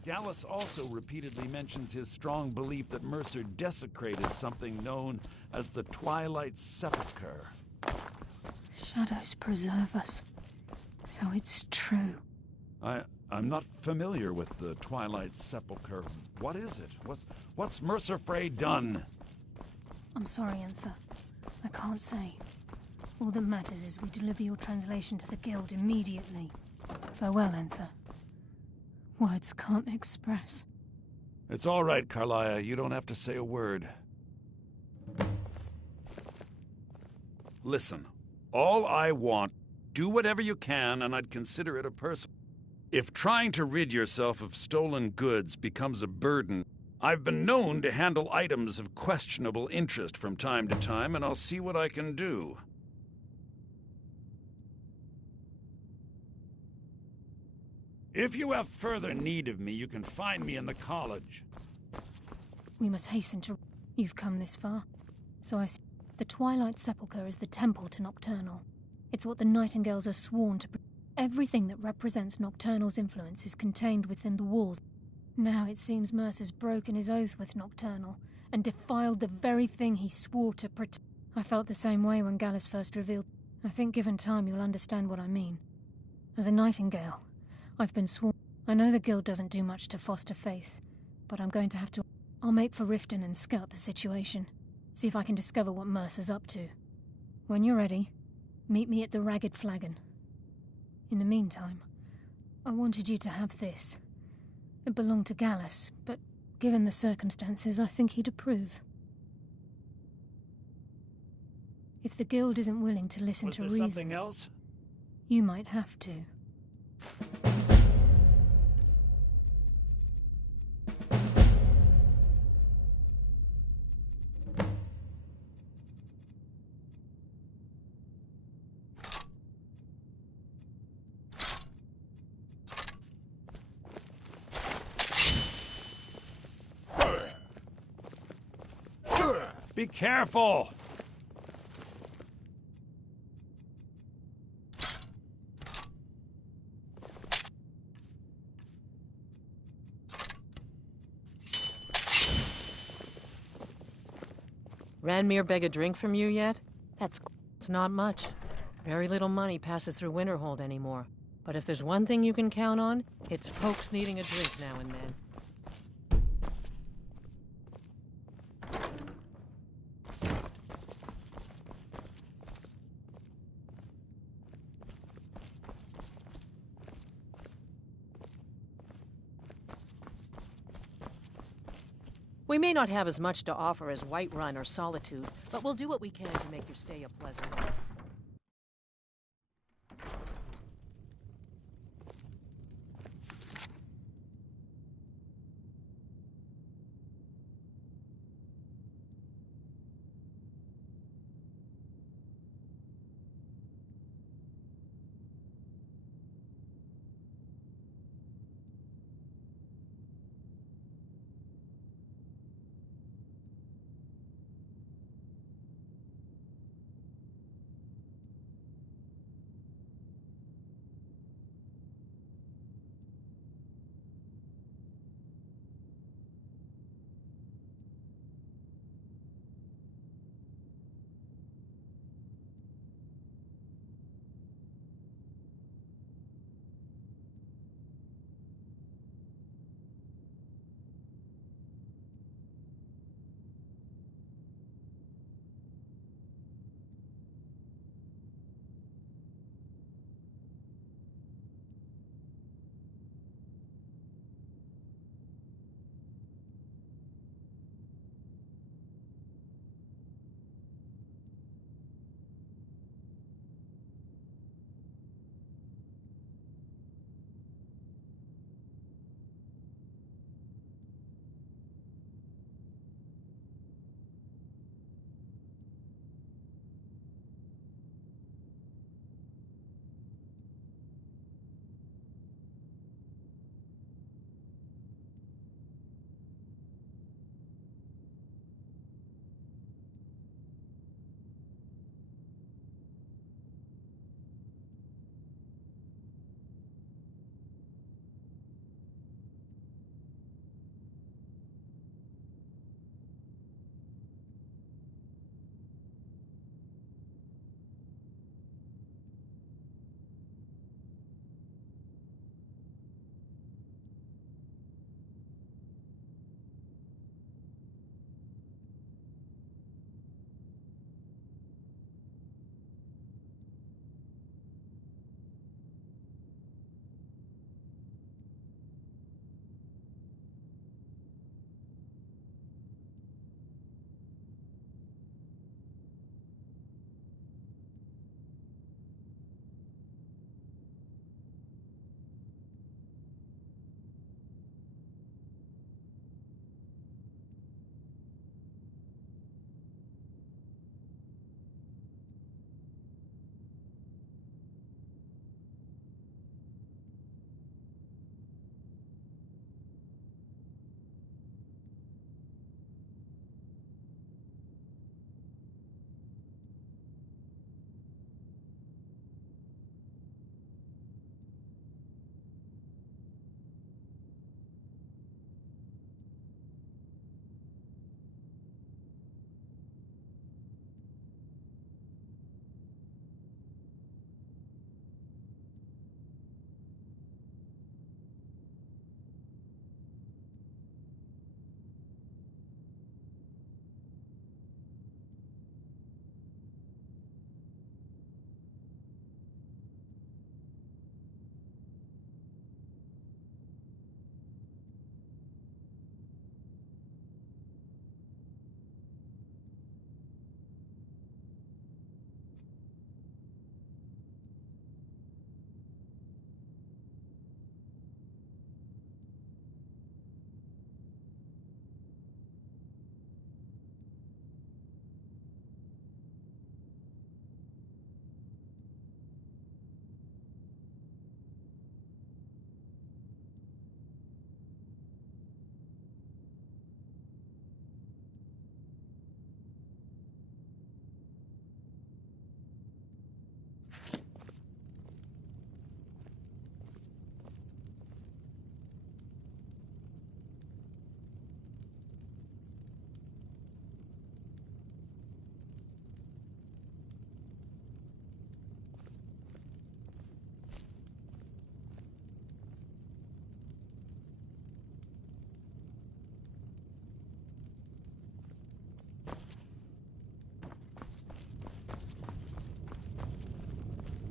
Gallus also repeatedly mentions his strong belief that Mercer desecrated something known as the Twilight Sepulchre. Shadows preserve us. So it's true. I'm not familiar with the Twilight Sepulchre. What is it? What's Mercer Frey done? I'm sorry, Enther. I can't say. All that matters is we deliver your translation to the Guild immediately. Farewell, Enther. Words can't express. It's all right, Carlia. You don't have to say a word. Listen, all I want, do whatever you can, and I'd consider it a person. If trying to rid yourself of stolen goods becomes a burden, I've been known to handle items of questionable interest from time to time, and I'll see what I can do. If you have further need of me, you can find me in the college. We must hasten to... You've come this far. So I see. The Twilight Sepulchre is the temple to Nocturnal. It's what the Nightingales are sworn to... Everything that represents Nocturnal's influence is contained within the walls. Now it seems Mercer's broken his oath with Nocturnal and defiled the very thing he swore to protect. I felt the same way when Gallus first revealed. I think given time you'll understand what I mean. As a Nightingale, I've been sworn. I know the Guild doesn't do much to foster faith, but I'm going to have to... I'll make for Riften and scout the situation. See if I can discover what Mercer's up to. When you're ready, meet me at the Ragged Flagon. In the meantime, I wanted you to have this. It belonged to Gallus, but given the circumstances, I think he'd approve. If the Guild isn't willing to listen to reason... something else? You might have to. Be careful! Ranmir beg a drink from you yet? It's not much. Very little money passes through Winterhold anymore. But if there's one thing you can count on, it's folks needing a drink now and then. We may not have as much to offer as Whiterun or Solitude, but we'll do what we can to make your stay a pleasant one.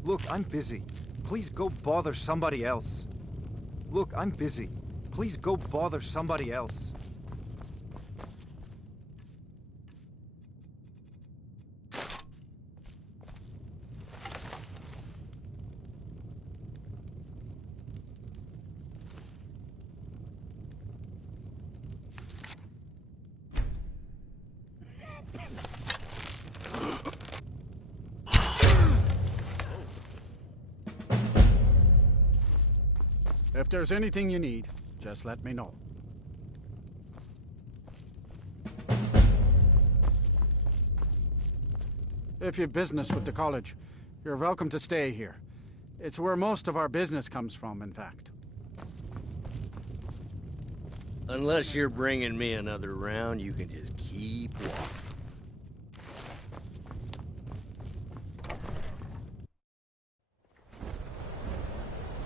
Look, I'm busy. Please go bother somebody else. Look, I'm busy. Please go bother somebody else. If there's anything you need, just let me know. If you've business with the college, you're welcome to stay here. It's where most of our business comes from, in fact. Unless you're bringing me another round, you can just keep walking.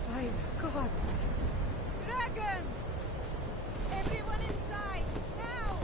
My gods! Dragon! Everyone inside, now!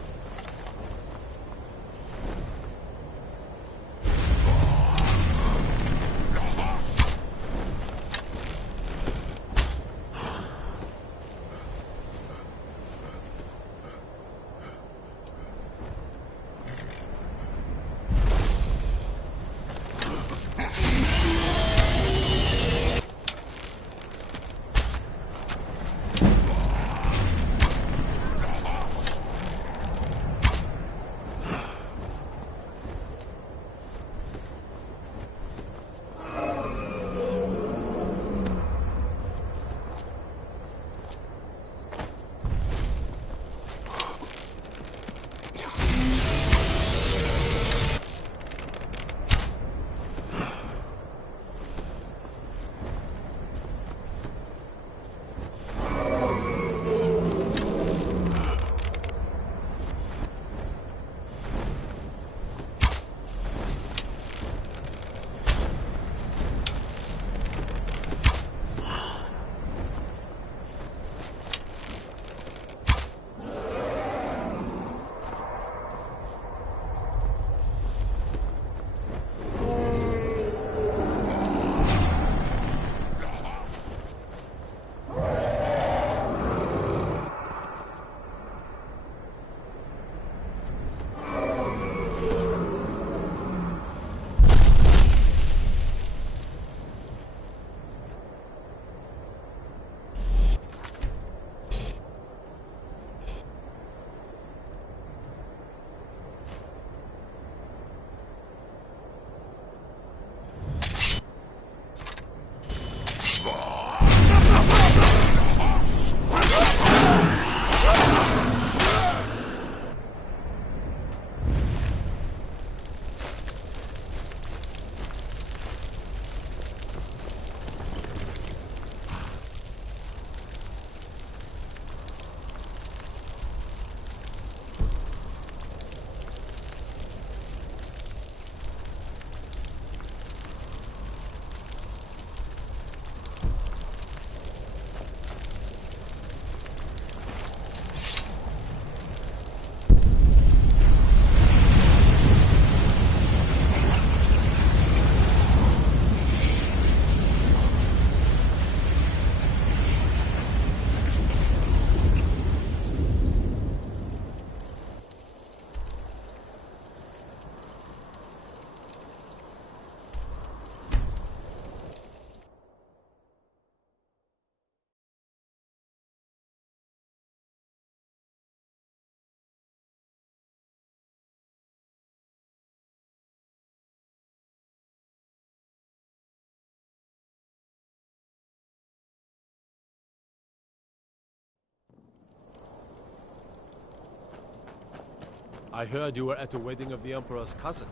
I heard you were at the wedding of the Emperor's cousin,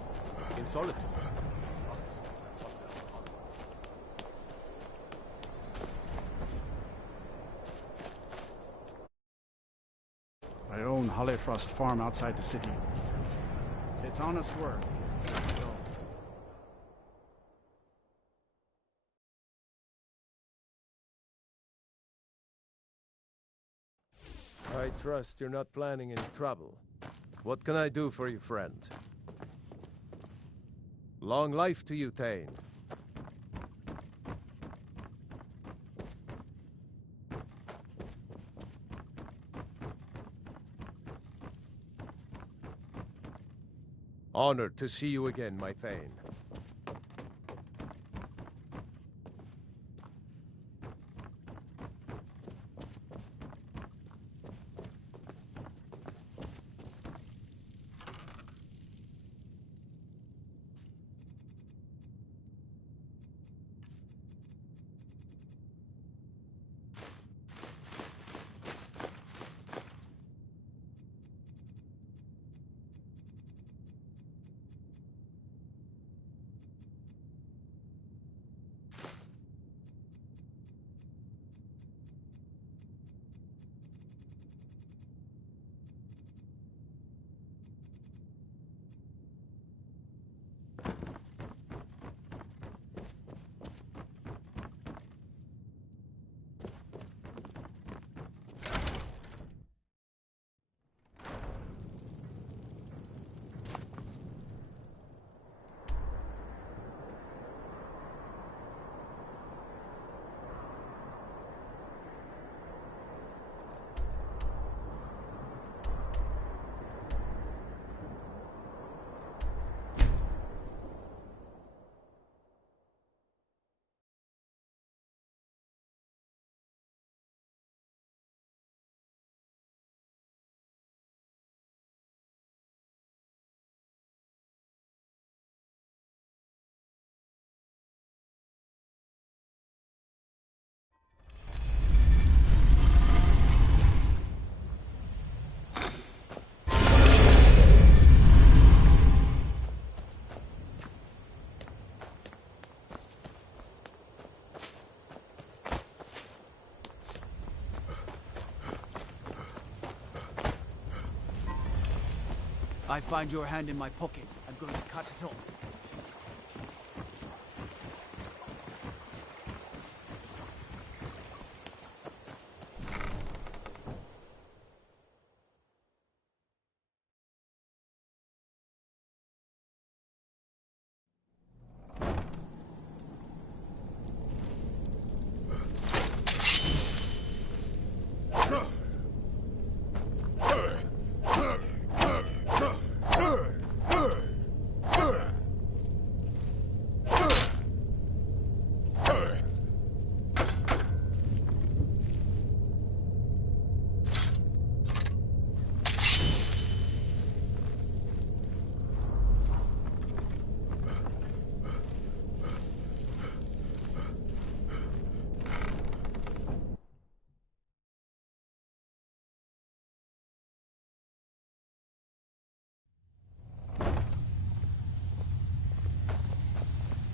in Solitude. I own Hollifrost Farm outside the city. It's honest work. I trust you're not planning any trouble. What can I do for you, friend? Long life to you, Thane. Honored to see you again, my Thane. I find your hand in my pocket. I'm going to cut it off.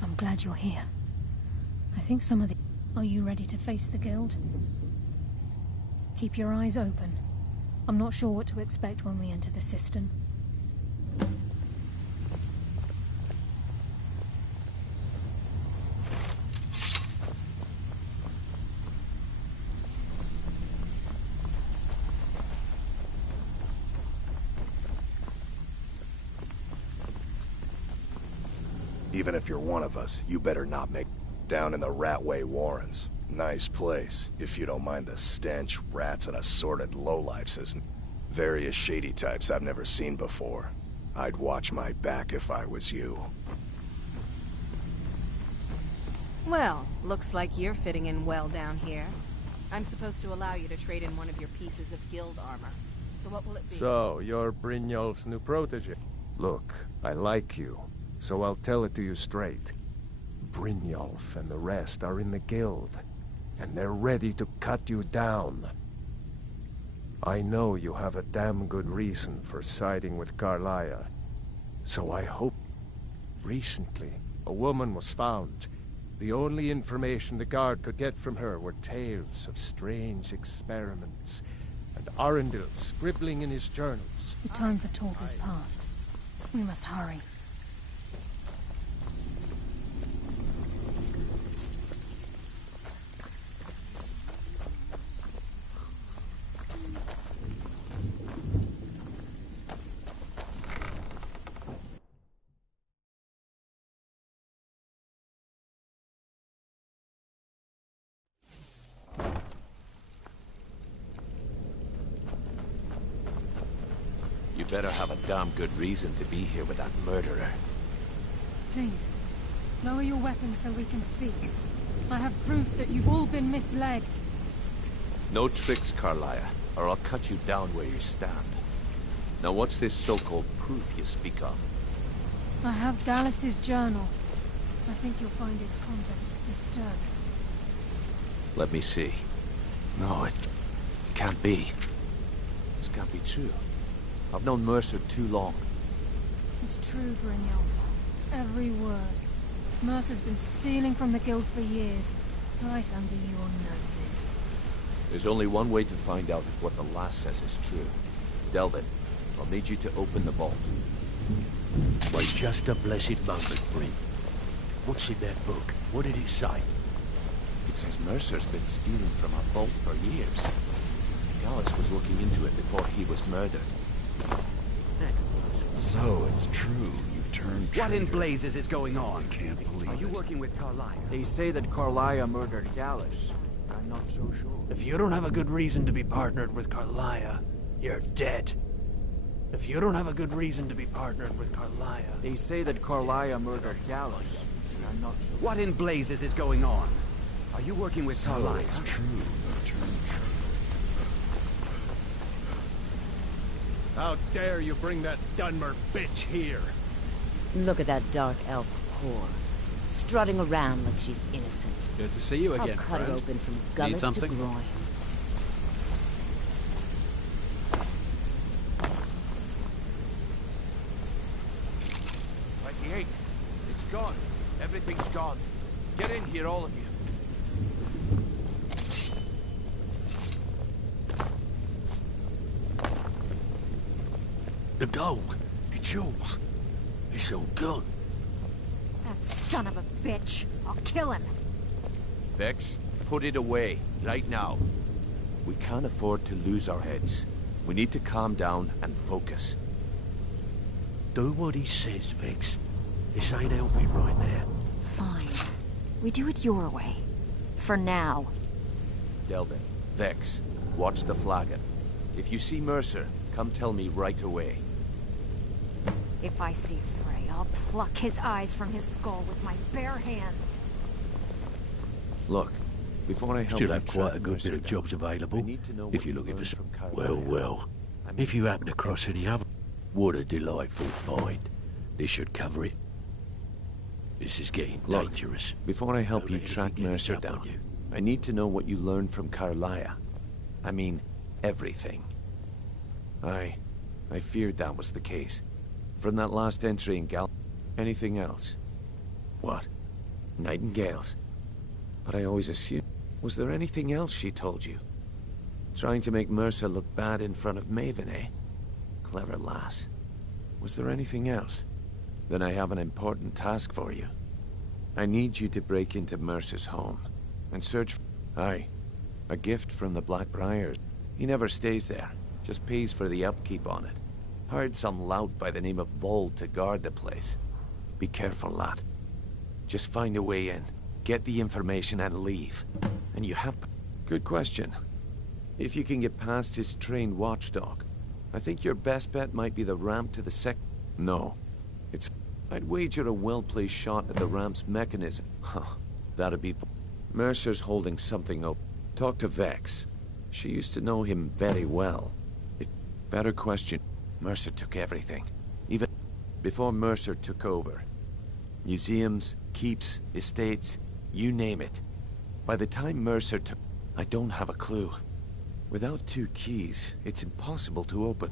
I'm glad you're here. I think some of the... Are you ready to face the Guild? Keep your eyes open. I'm not sure what to expect when we enter the cistern. Even if you're one of us, you better not make down in the Ratway Warrens. Nice place, if you don't mind the stench, rats, and assorted lowlifes, isn't? Various shady types I've never seen before. I'd watch my back if I was you. Well, looks like you're fitting in well down here. I'm supposed to allow you to trade in one of your pieces of guild armor. So what will it be? So, you're Brynjolf's new protege. Look, I like you, so I'll tell it to you straight. Brynjolf and the rest are in the guild, and they're ready to cut you down. I know you have a damn good reason for siding with Carlia, so I hope... Recently, a woman was found. The only information the guard could get from her were tales of strange experiments, and Arundel scribbling in his journals. The time for talk has passed. We must hurry. You better have a damn good reason to be here with that murderer. Please, lower your weapons so we can speak. I have proof that you've all been misled. No tricks, Carlia, or I'll cut you down where you stand. Now what's this so-called proof you speak of? I have Dallas's journal. I think you'll find its contents disturbing. Let me see. No, it can't be. This can't be true. I've known Mercer too long. It's true, Brynjolf. Every word. Mercer's been stealing from the Guild for years, right under your noses. There's only one way to find out if what the lass says is true. Delvin, I'll need you to open the vault. Wait just a blessed moment, Bryn. What's in that book? What did it say? It says Mercer's been stealing from our vault for years. Gallus was looking into it before he was murdered. So it's true, you turned traitor. What in blazes is going on? I can't believe Are you working with Carlia? They say that Carlia murdered Gallus. I'm not so sure. If you don't have a good reason to be partnered with Carlia, you're dead. If you don't have a good reason to be partnered with Carlia... They say that Carlia murdered Gallus. I'm not sure. What in blazes is going on? Are you working with Carlia? It's true, you turned traitor. How dare you bring that Dunmer bitch here? Look at that dark elf whore. Strutting around like she's innocent. Good to see you again, I'll cut friend. her open from gullet to groin. It's gone. Everything's gone. Get in here, all of you. The gold. It's yours. It's all gone. That son of a bitch. I'll kill him. Vex, put it away, right now. We can't afford to lose our heads. We need to calm down and focus. Do what he says, Vex. This ain't helping right there. Fine. We do it your way. For now. Delvin, Vex, watch the flagon. If you see Mercer, come tell me right away. If I see Frey, I'll pluck his eyes from his skull with my bare hands. Look, before I help Still you have quite a track good Mercer bit of down, jobs I available. need to know If what you're you looking for learned some... from Well, Carlia. well. If you happen to cross any other... What a delightful find. This should cover it. This is getting dangerous. Before I help Don't you let track anything get Mercer us up on down, you. I need to know what you learned from Carlia. I mean, everything. I feared that was the case. From that last entry in Gal... Anything else? What? Nightingales? But I always assumed... Was there anything else she told you? Trying to make Mercer look bad in front of Maven, eh? Clever lass. Was there anything else? Then I have an important task for you. I need you to break into Mercer's home and search for... Aye, a gift from the Blackbriars. He never stays there, just pays for the upkeep on it. Hired some lout by the name of Vold to guard the place. Be careful, lad. Just find a way in, get the information and leave. And you have... Good question. If you can get past his trained watchdog, I think your best bet might be the ramp to the No. It's... I'd wager a well-placed shot at the ramp's mechanism. Huh. That'd be... Mercer's holding something open. Talk to Vex. She used to know him very well. Better question. Mercer took everything. Even before Mercer took over. Museums, keeps, estates, you name it. By the time Mercer took... I don't have a clue. Without 2 keys, it's impossible to open.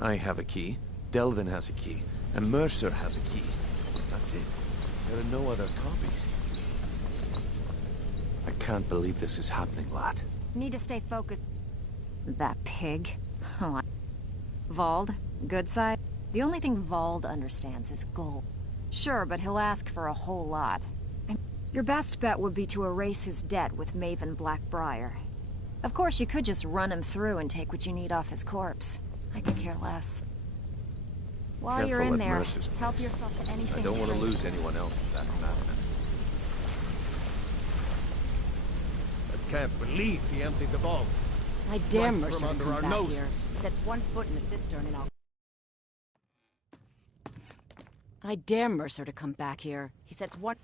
I have a key, Delvin has a key, and Mercer has a key. That's it. There are no other copies. I can't believe this is happening, lad. Need to stay focused. That pig. Oh, Vold, good side. The only thing Vold understands is gold. Sure, but he'll ask for a whole lot. Your best bet would be to erase his debt with Maven Blackbriar. Of course, you could just run him through and take what you need off his corpse. I could care less. While you're in there, help yourself to anything. I don't want to lose anyone else in that matter. I can't believe he emptied the vault. I dare Right Mercer from to under come our back noses. here. Sets one foot in the cistern and I'll I dare Mercer to come back here. He sets one...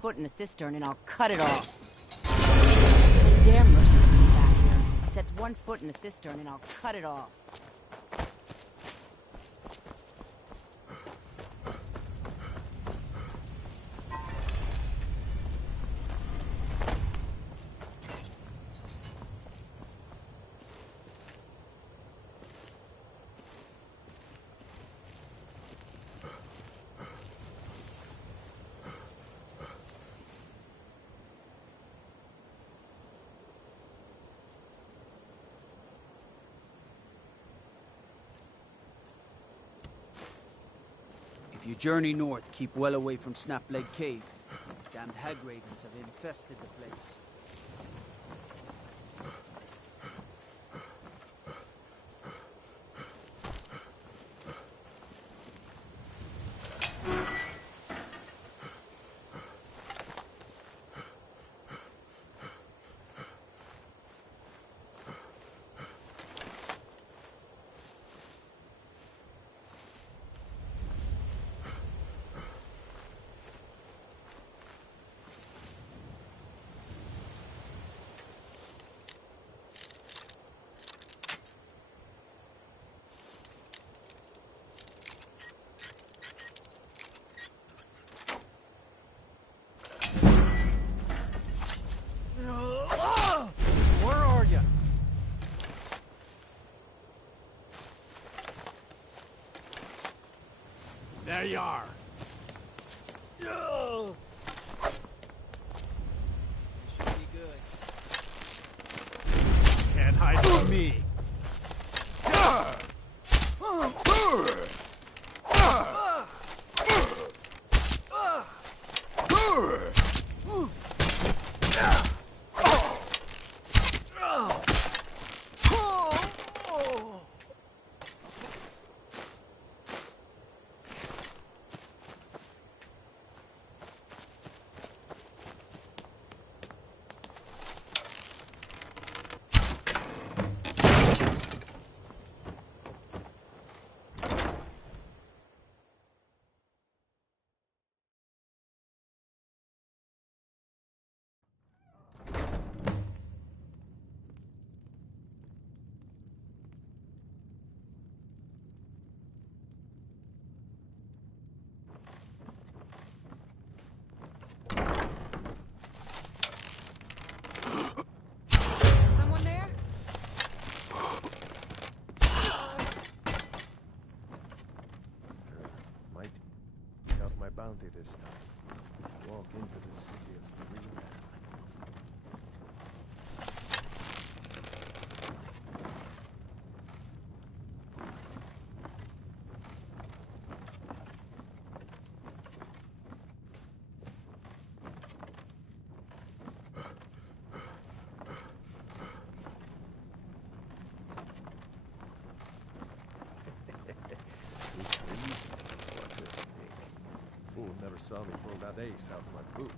foot in a cistern and I'll cut it off. I dare Mercer to come back here. He sets 1 foot in a cistern and I'll cut it off. If you journey north, keep well away from Snapleg Cave. Damned hag ravens have infested the place. Where are you? There you are. Should be good. Can't hide from me. Someone there? Might take off my bounty this time. Walk into the city of free men. What a stick. Fool never saw me pull that ace out my boot.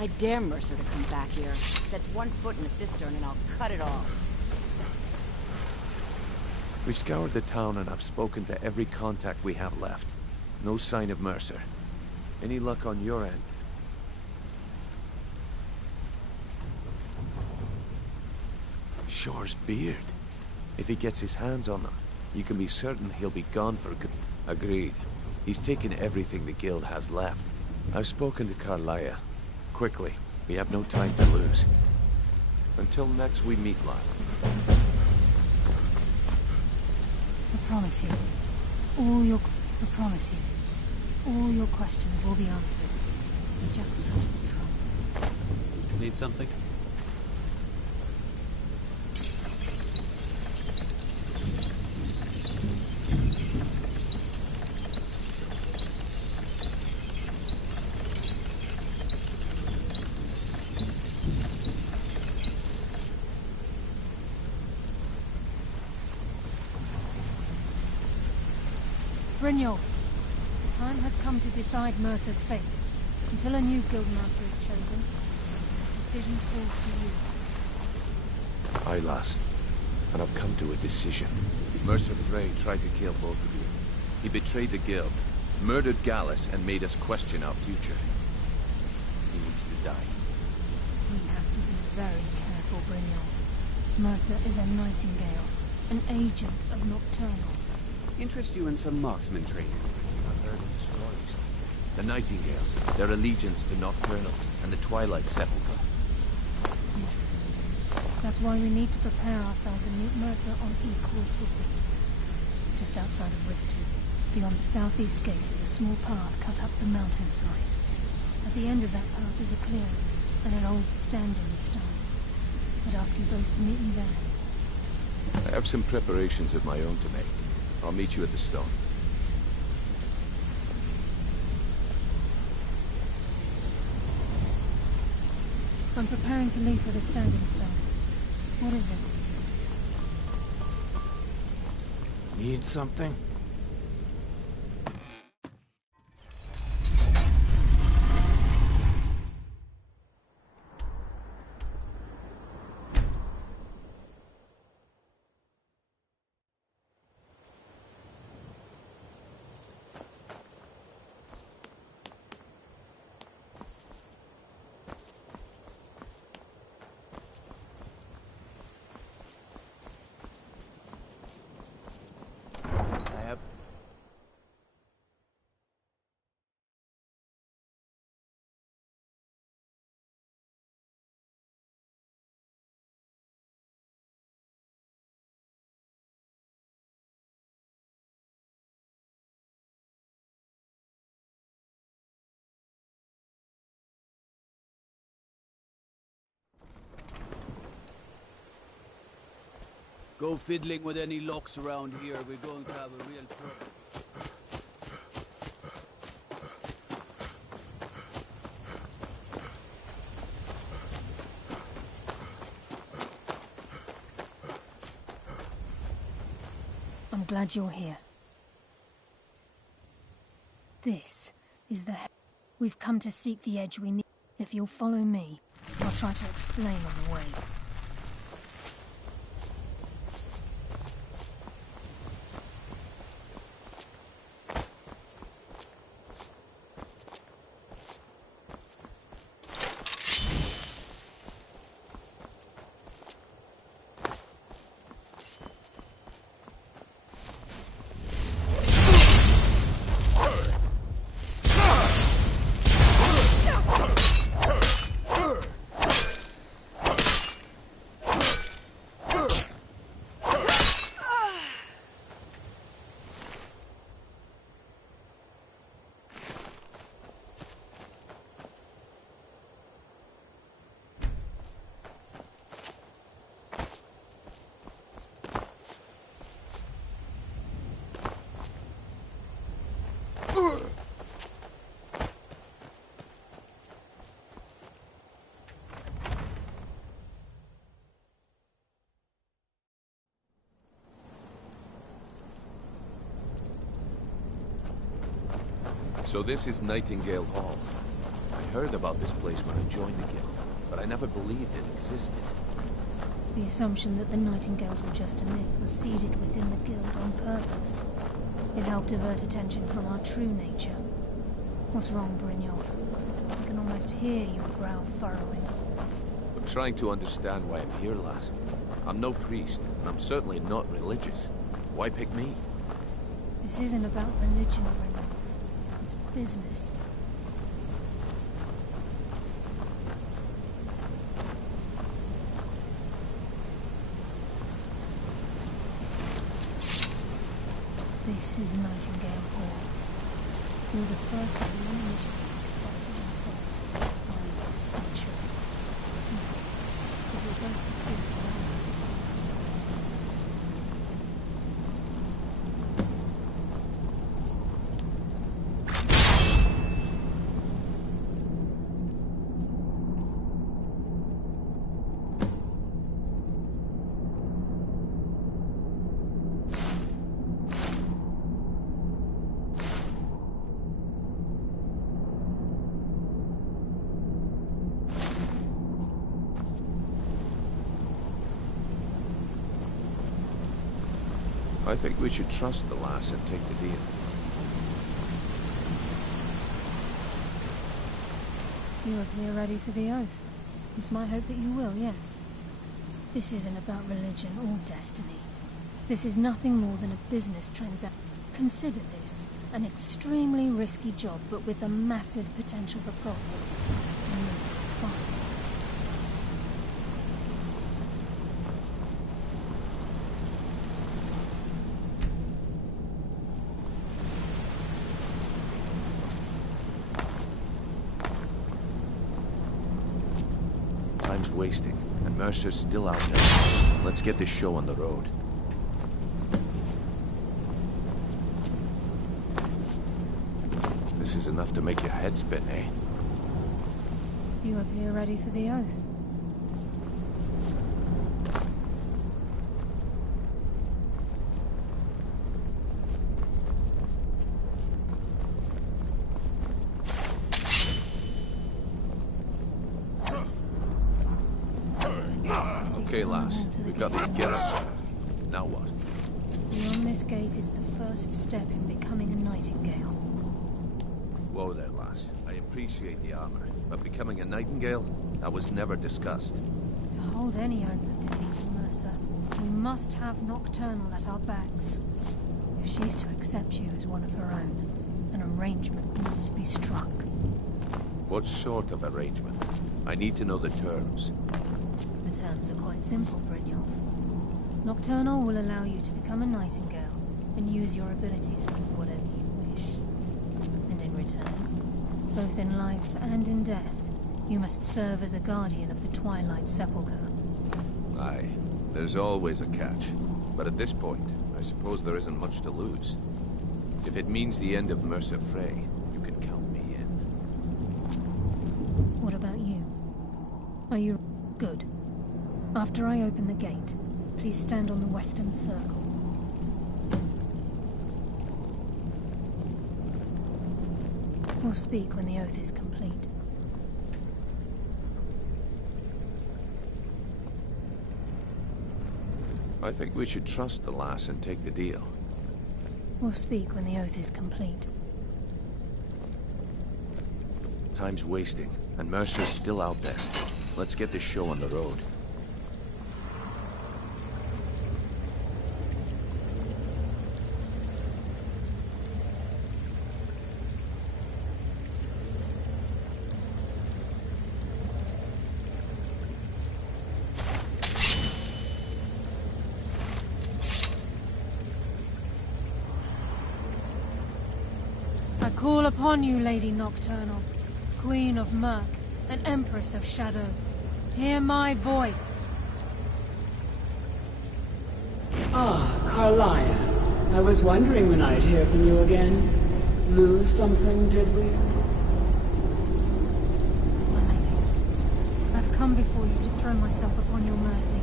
I dare Mercer to come back here. Sets 1 foot in a cistern and I'll cut it off. We've scoured the town and I've spoken to every contact we have left. No sign of Mercer. Any luck on your end? Shore's beard. If he gets his hands on them, you can be certain he'll be gone for good. Agreed. He's taken everything the guild has left. I've spoken to Carlia. Quickly. We have no time to lose. Until next we meet, lad. I promise you, I promise you, all your questions will be answered. You just have to trust me. Need something? Brynjolf, the time has come to decide Mercer's fate. Until a new guildmaster is chosen, the decision falls to you. Aye, lass. And I've come to a decision. Mercer Frey tried to kill both of you. He betrayed the guild, murdered Gallus, and made us question our future. He needs to die. We have to be very careful, Brynjolf. Mercer is a nightingale, an agent of Nocturnal. Interest you in some marksman training? I've heard the stories. The Nightingales, their allegiance to Nocturnal and the Twilight Sepulchre. That's why we need to prepare ourselves and meet Mercer on equal footing. Just outside of Riften, beyond the southeast gate, is a small path cut up the mountainside. At the end of that path is a clearing and an old standing stone. I'd ask you both to meet me there. I have some preparations of my own to make. I'll meet you at the stone. I'm preparing to leave for the standing stone. What is it? Need something? Go fiddling with any locks around here, we're going to have a real trouble. I'm glad you're here. This is the... We've come to seek the edge we need. If you'll follow me, I'll try to explain on the way. So this is Nightingale Hall. I heard about this place when I joined the guild, but I never believed it existed. The assumption that the Nightingales were just a myth was seeded within the guild on purpose. It helped divert attention from our true nature. What's wrong, Brynjolf? I can almost hear your brow furrowing. I'm trying to understand why I'm here, lass. I'm no priest, and I'm certainly not religious. Why pick me? This isn't about religion, Brynjolf. It's business. This is Nightingale Hall. You're the first of the initiated to set foot inside for a century. But we'll both proceed around. I think we should trust the lass and take the deal. You appear ready for the oath. It's my hope that you will, yes. This isn't about religion or destiny. This is nothing more than a business transaction. Consider this an extremely risky job, but with a massive potential for profit. Fine. Time's wasting, and Mercer's still out there. Let's get this show on the road. This is enough to make your head spin, eh? You appear ready for the oath. Okay, lass. We've got these get-ups. Now what? Beyond this gate is the first step in becoming a Nightingale. Whoa there, lass. I appreciate the armor, but becoming a Nightingale? That was never discussed. To hold any hope of defeating Mercer, we must have Nocturnal at our backs. If she's to accept you as one of her own, an arrangement must be struck. What sort of arrangement? I need to know the terms. The terms are quite simple, Brynjolf. Nocturnal will allow you to become a Nightingale and use your abilities for whatever you wish. And in return, both in life and in death, you must serve as a guardian of the Twilight Sepulchre. Aye, there's always a catch. But at this point, I suppose there isn't much to lose. If it means the end of Mercer Frey, you can count me in. What about you? Are you good? After I open the gate, please stand on the western circle. We'll speak when the oath is complete. I think we should trust the lass and take the deal. We'll speak when the oath is complete. Time's wasting, and Mercer's still out there. Let's get this show on the road. I call upon you, Lady Nocturnal, Queen of Murk, and Empress of Shadow. Hear my voice. Ah, Carlia. I was wondering when I'd hear from you again. Lose something, did we? My lady, I've come before you to throw myself upon your mercy,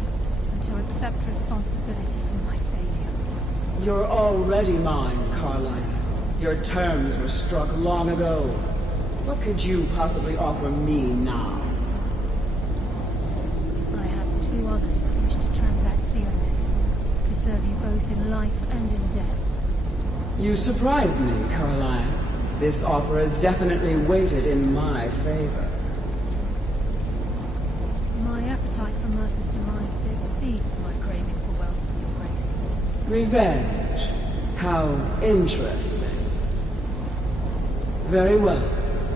and to accept responsibility for my failure. You're already mine, Carlia. Your terms were struck long ago. What could you possibly offer me now? I have 2 others that wish to transact the oath, to serve you both in life and in death. You surprised me, Carlisle. This offer is definitely weighted in my favor. My appetite for Mercer's demise exceeds my craving for wealth, Your Grace. Revenge. How interesting. Very well.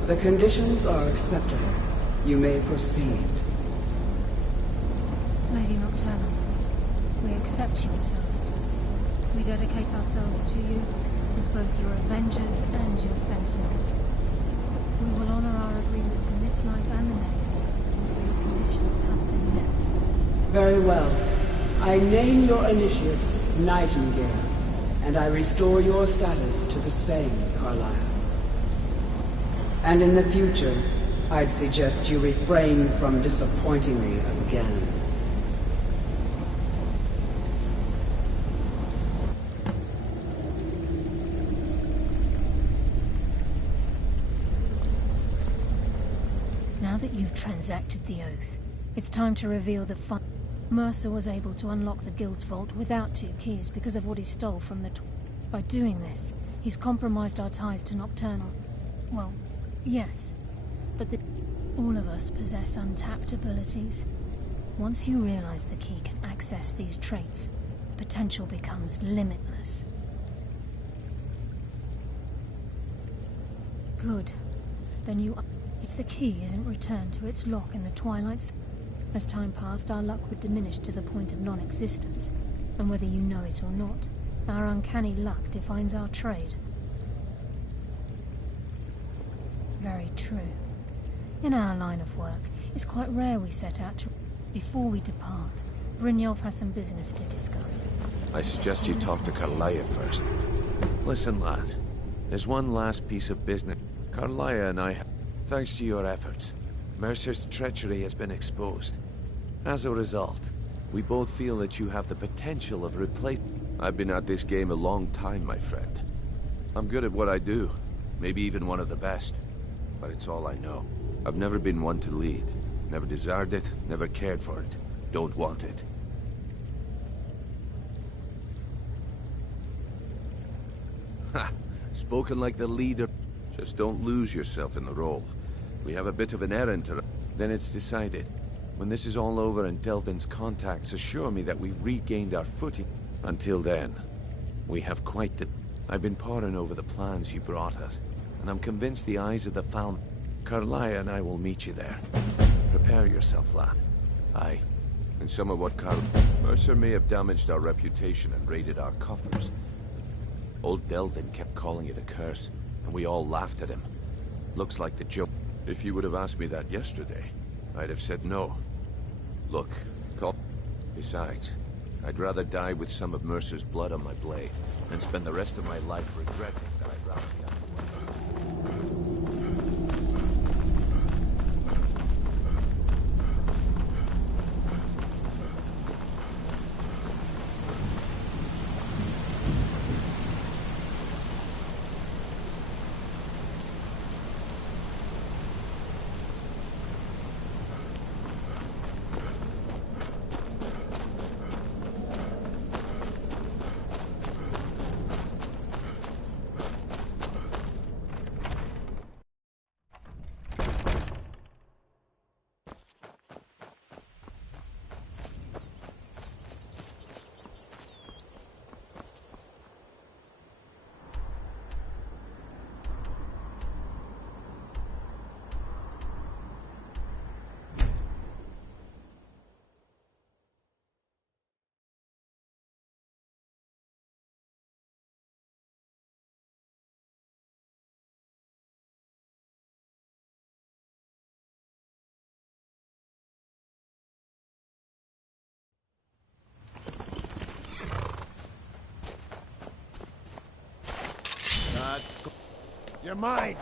The conditions are acceptable. You may proceed. Lady Nocturnal, we accept your terms. We dedicate ourselves to you as both your avengers and your sentinels. We will honor our agreement in this life and the next until your conditions have been met. Very well. I name your initiates Nightingale, and I restore your status to the same, Carlisle. And in the future, I'd suggest you refrain from disappointing me again. Now that you've transacted the oath, it's time to reveal the fun. Mercer was able to unlock the Guild's vault without 2 keys because of what he stole from the By doing this, he's compromised our ties to Nocturnal. Well, yes, but all of us possess untapped abilities. Once you realize the key can access these traits, potential becomes limitless. Good. Then if the key isn't returned to its lock in the Twilight, as time passed, our luck would diminish to the point of non-existence. And whether you know it or not, our uncanny luck defines our trade. Very true. In our line of work, it's quite rare we set out to... Before we depart, Brynjolf has some business to discuss. I suggest you talk to Carlisle first. Listen, lad. There's one last piece of business. Carlisle and I, thanks to your efforts, Mercer's treachery has been exposed. As a result, we both feel that you have the potential of replacing... I've been at this game a long time, my friend. I'm good at what I do, maybe even one of the best. But it's all I know. I've never been one to lead. Never desired it, never cared for it. Don't want it. Ha! Spoken like the leader. Just don't lose yourself in the role. We have a bit of an errand to... Then it's decided. When this is all over and Delvin's contacts assure me that we've regained our footing. Until then, we have quite the... I've been poring over the plans you brought us, and I'm convinced the eyes of the Falm... Carlisle and I will meet you there. Prepare yourself, lad. Aye. And some of what Mercer may have damaged our reputation and raided our coffers. Old Delvin kept calling it a curse, and we all laughed at him. Looks like the joke. If you would have asked me that yesterday, I'd have said no. Look, Besides, I'd rather die with some of Mercer's blood on my blade than spend the rest of my life regretting that I'd rather die. You're mine!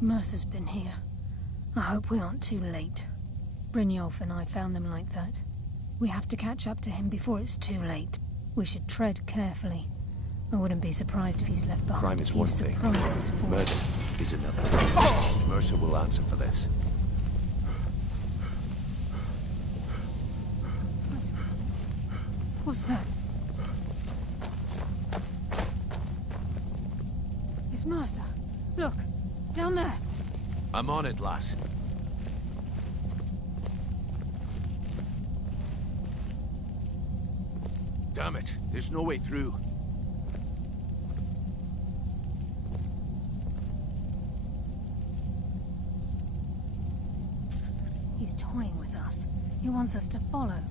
Mercer's been here. I hope we aren't too late. Brynjolf and I found them like that. We have to catch up to him before it's too late. We should tread carefully. I wouldn't be surprised if he's left behind Crime a is few one thing. surprises for Murder us. is another. Mercer will answer for this. What's that? It's Mercer. Look, down there. I'm on it, lass. Damn it, there's no way through. He's toying with us. He wants us to follow.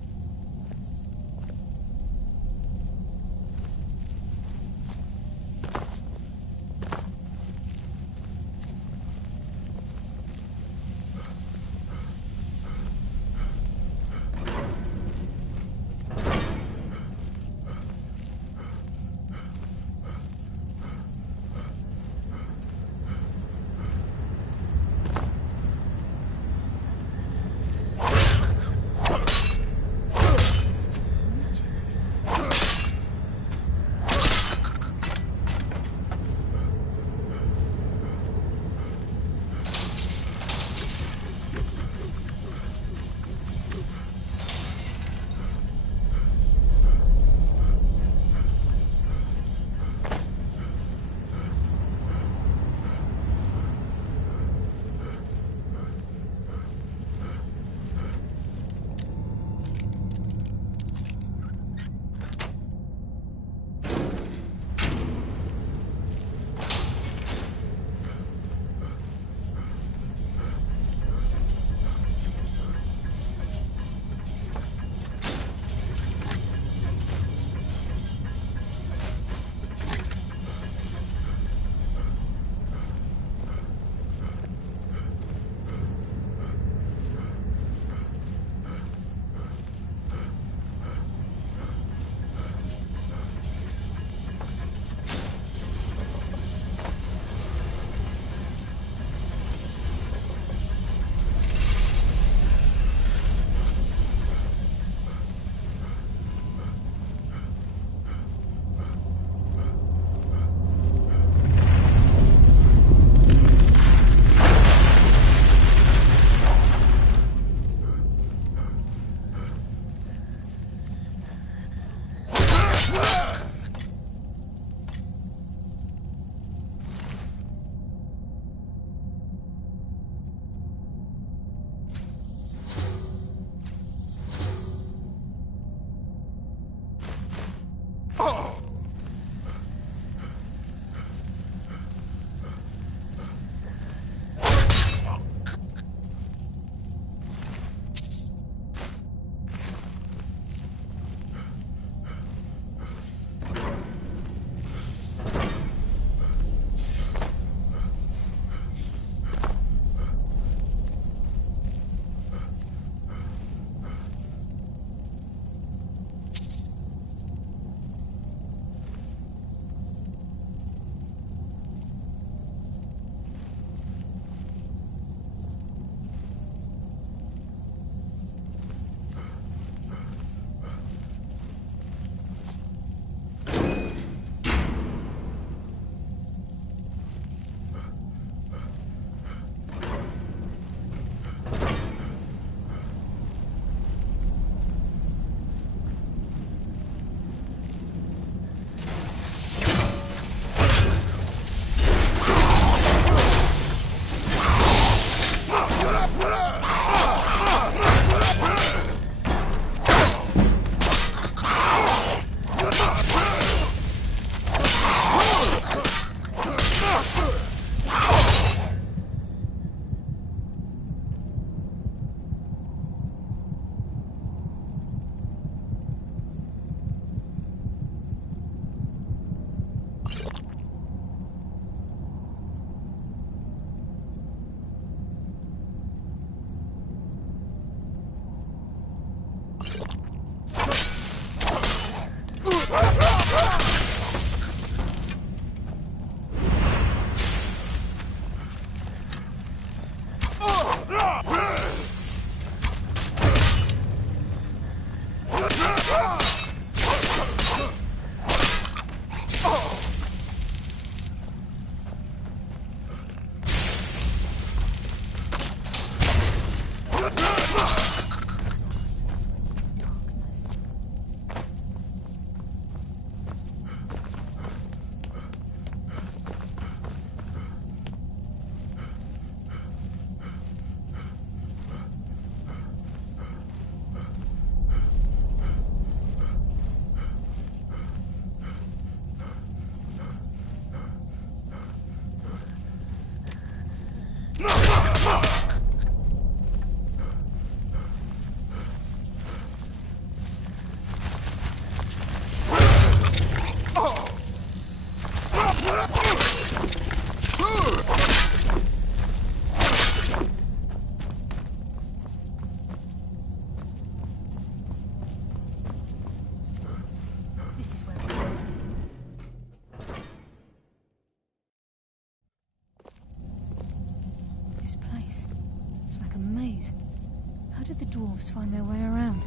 did the dwarves find their way around?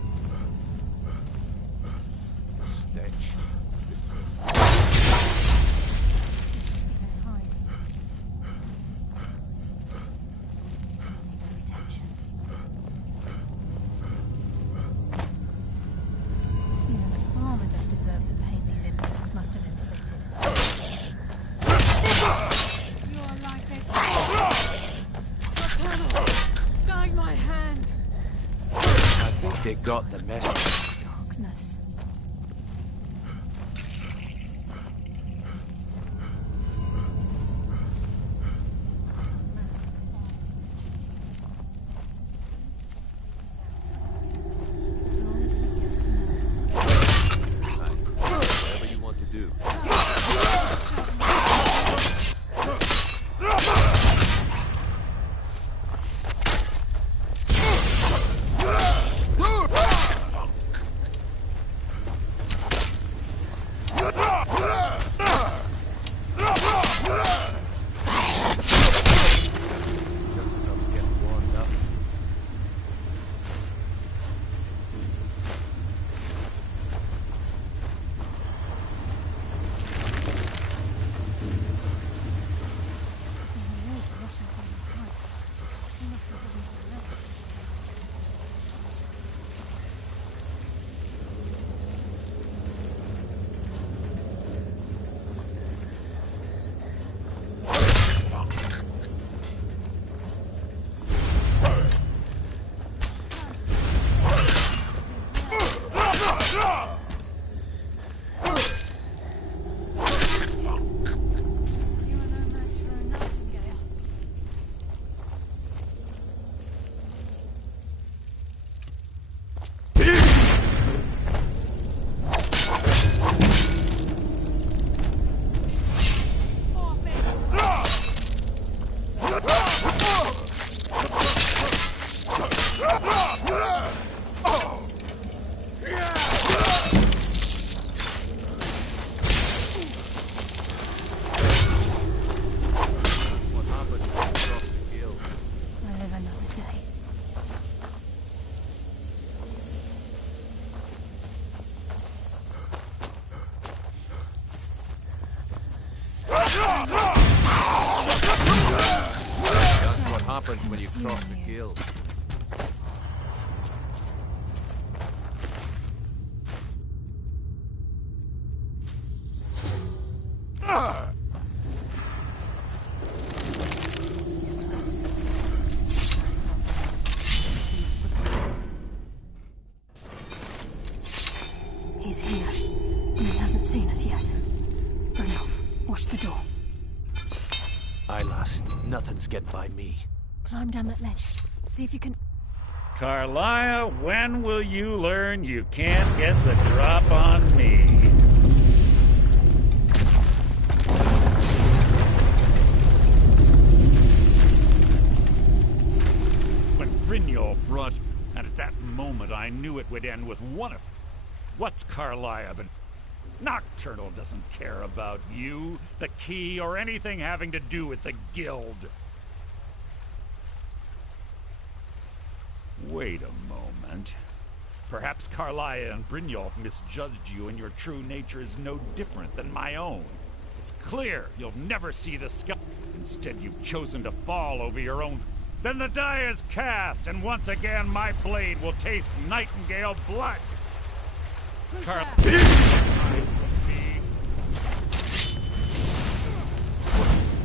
Stench. Even the farmer don't deserve the pain these infants must have inflicted. Your life is eternal. Guide my hand. I think they got the message. Darkness. Whatever you want to do. Just as I was getting warmed up. Water rushing through these pipes. They must be heading for the lake. You are no match for a nightingale. What happened when you crossed the guild? I live another day. That's what happens when you cross the guild. He's close. He's here, and he hasn't seen us yet. Brynjolf, watch the door. Aye, lass. Nothing's getting by me. Climb down that ledge. See if you can... Carlia, when will you learn you can't get the drop on me? When Brynjolf brought... And at that moment I knew it would end with one of... What's Carlia been... Nocturnal doesn't care about you, the key, or anything having to do with the guild. Wait a moment. Perhaps Carlia and Brynjolf misjudged you and your true nature is no different than my own. It's clear you'll never see the sky. Instead, you've chosen to fall over your own... Then the die is cast, and once again my blade will taste nightingale blood.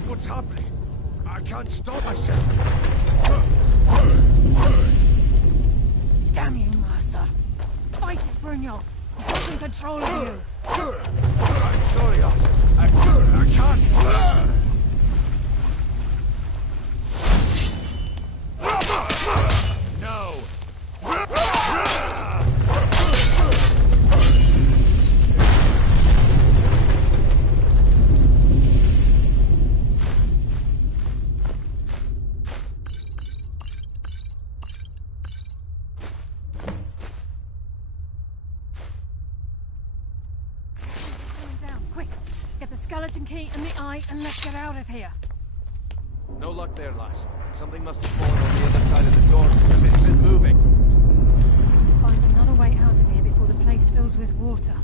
What's happening? I can't stop myself. Damn you, Mercer. Fight it, Brynjolf. He's got in control of you. I'm sorry, Arthur. I can't. No! Down, quick. Get the skeleton key and the eye, and let's get out of here. No luck there, lass. Something must have fallen on the other side of the door because it's been moving. way out of here before the place fills with water.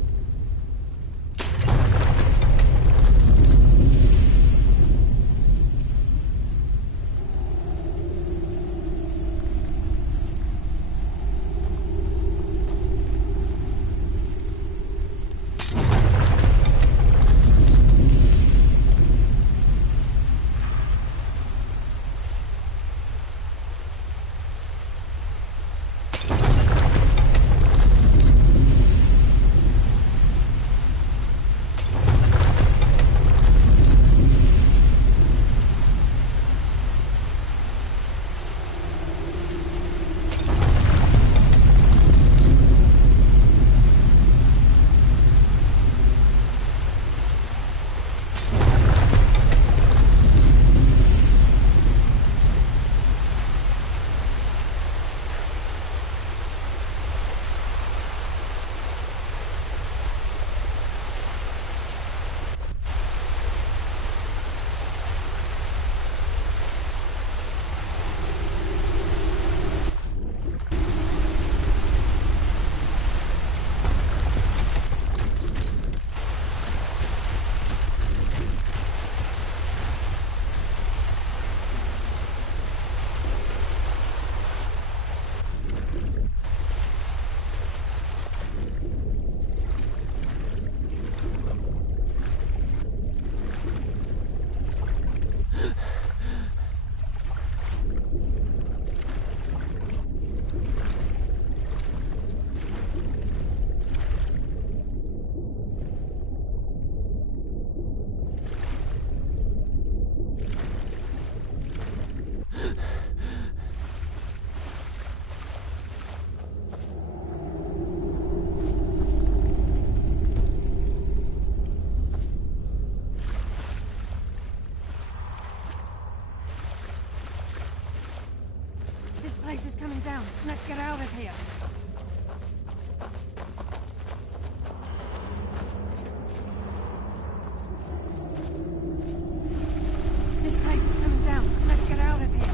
This place is coming down. Let's get out of here. This place is coming down. Let's get out of here.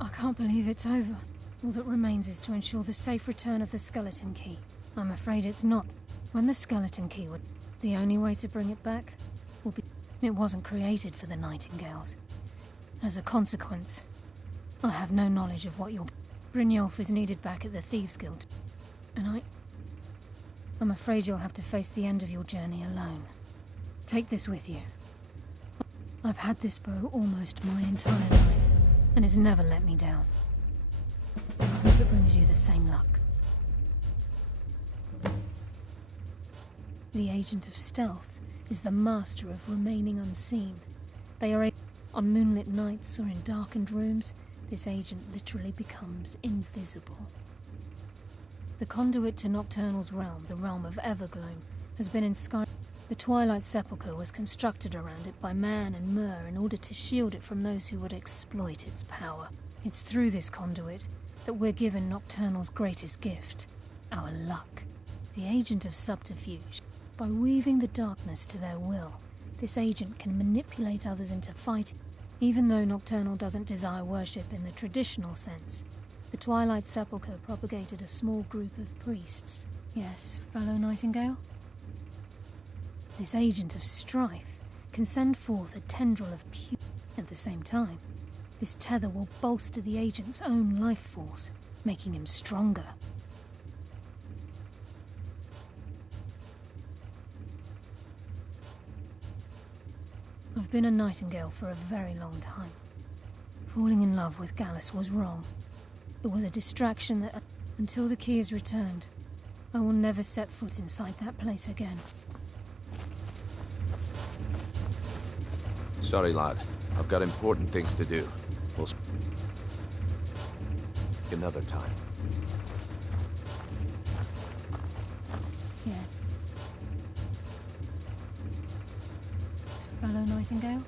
I can't believe it's over. All that remains is to ensure the safe return of the skeleton key. I'm afraid it's not. When the skeleton key would... The only way to bring it back will be... It wasn't created for the Nightingales. As a consequence, I have no knowledge of what your... Brynjolf is needed back at the Thieves' Guild. And I'm afraid you'll have to face the end of your journey alone. Take this with you. I've had this bow almost my entire life, and it's never let me down. I hope it brings you the same luck. The Agent of Stealth is the master of remaining unseen. They are on moonlit nights or in darkened rooms, this agent literally becomes invisible. The conduit to Nocturnal's realm, the realm of Evergloam, has been in Skyrim. The Twilight Sepulchre was constructed around it by man and Myr in order to shield it from those who would exploit its power. It's through this conduit that we're given Nocturnal's greatest gift, our luck. The Agent of Subterfuge. By weaving the darkness to their will, this agent can manipulate others into fighting. Even though Nocturnal doesn't desire worship in the traditional sense, the Twilight Sepulchre propagated a small group of priests. Yes, fellow Nightingale? This agent of strife can send forth a tendril of pure... At the same time, this tether will bolster the agent's own life force, making him stronger. I've been a Nightingale for a very long time. Falling in love with Gallus was wrong. It was a distraction that, until the key is returned, I will never set foot inside that place again. Sorry, lad. I've got important things to do. We'll speak another time. Yeah. Fellow Nightingale?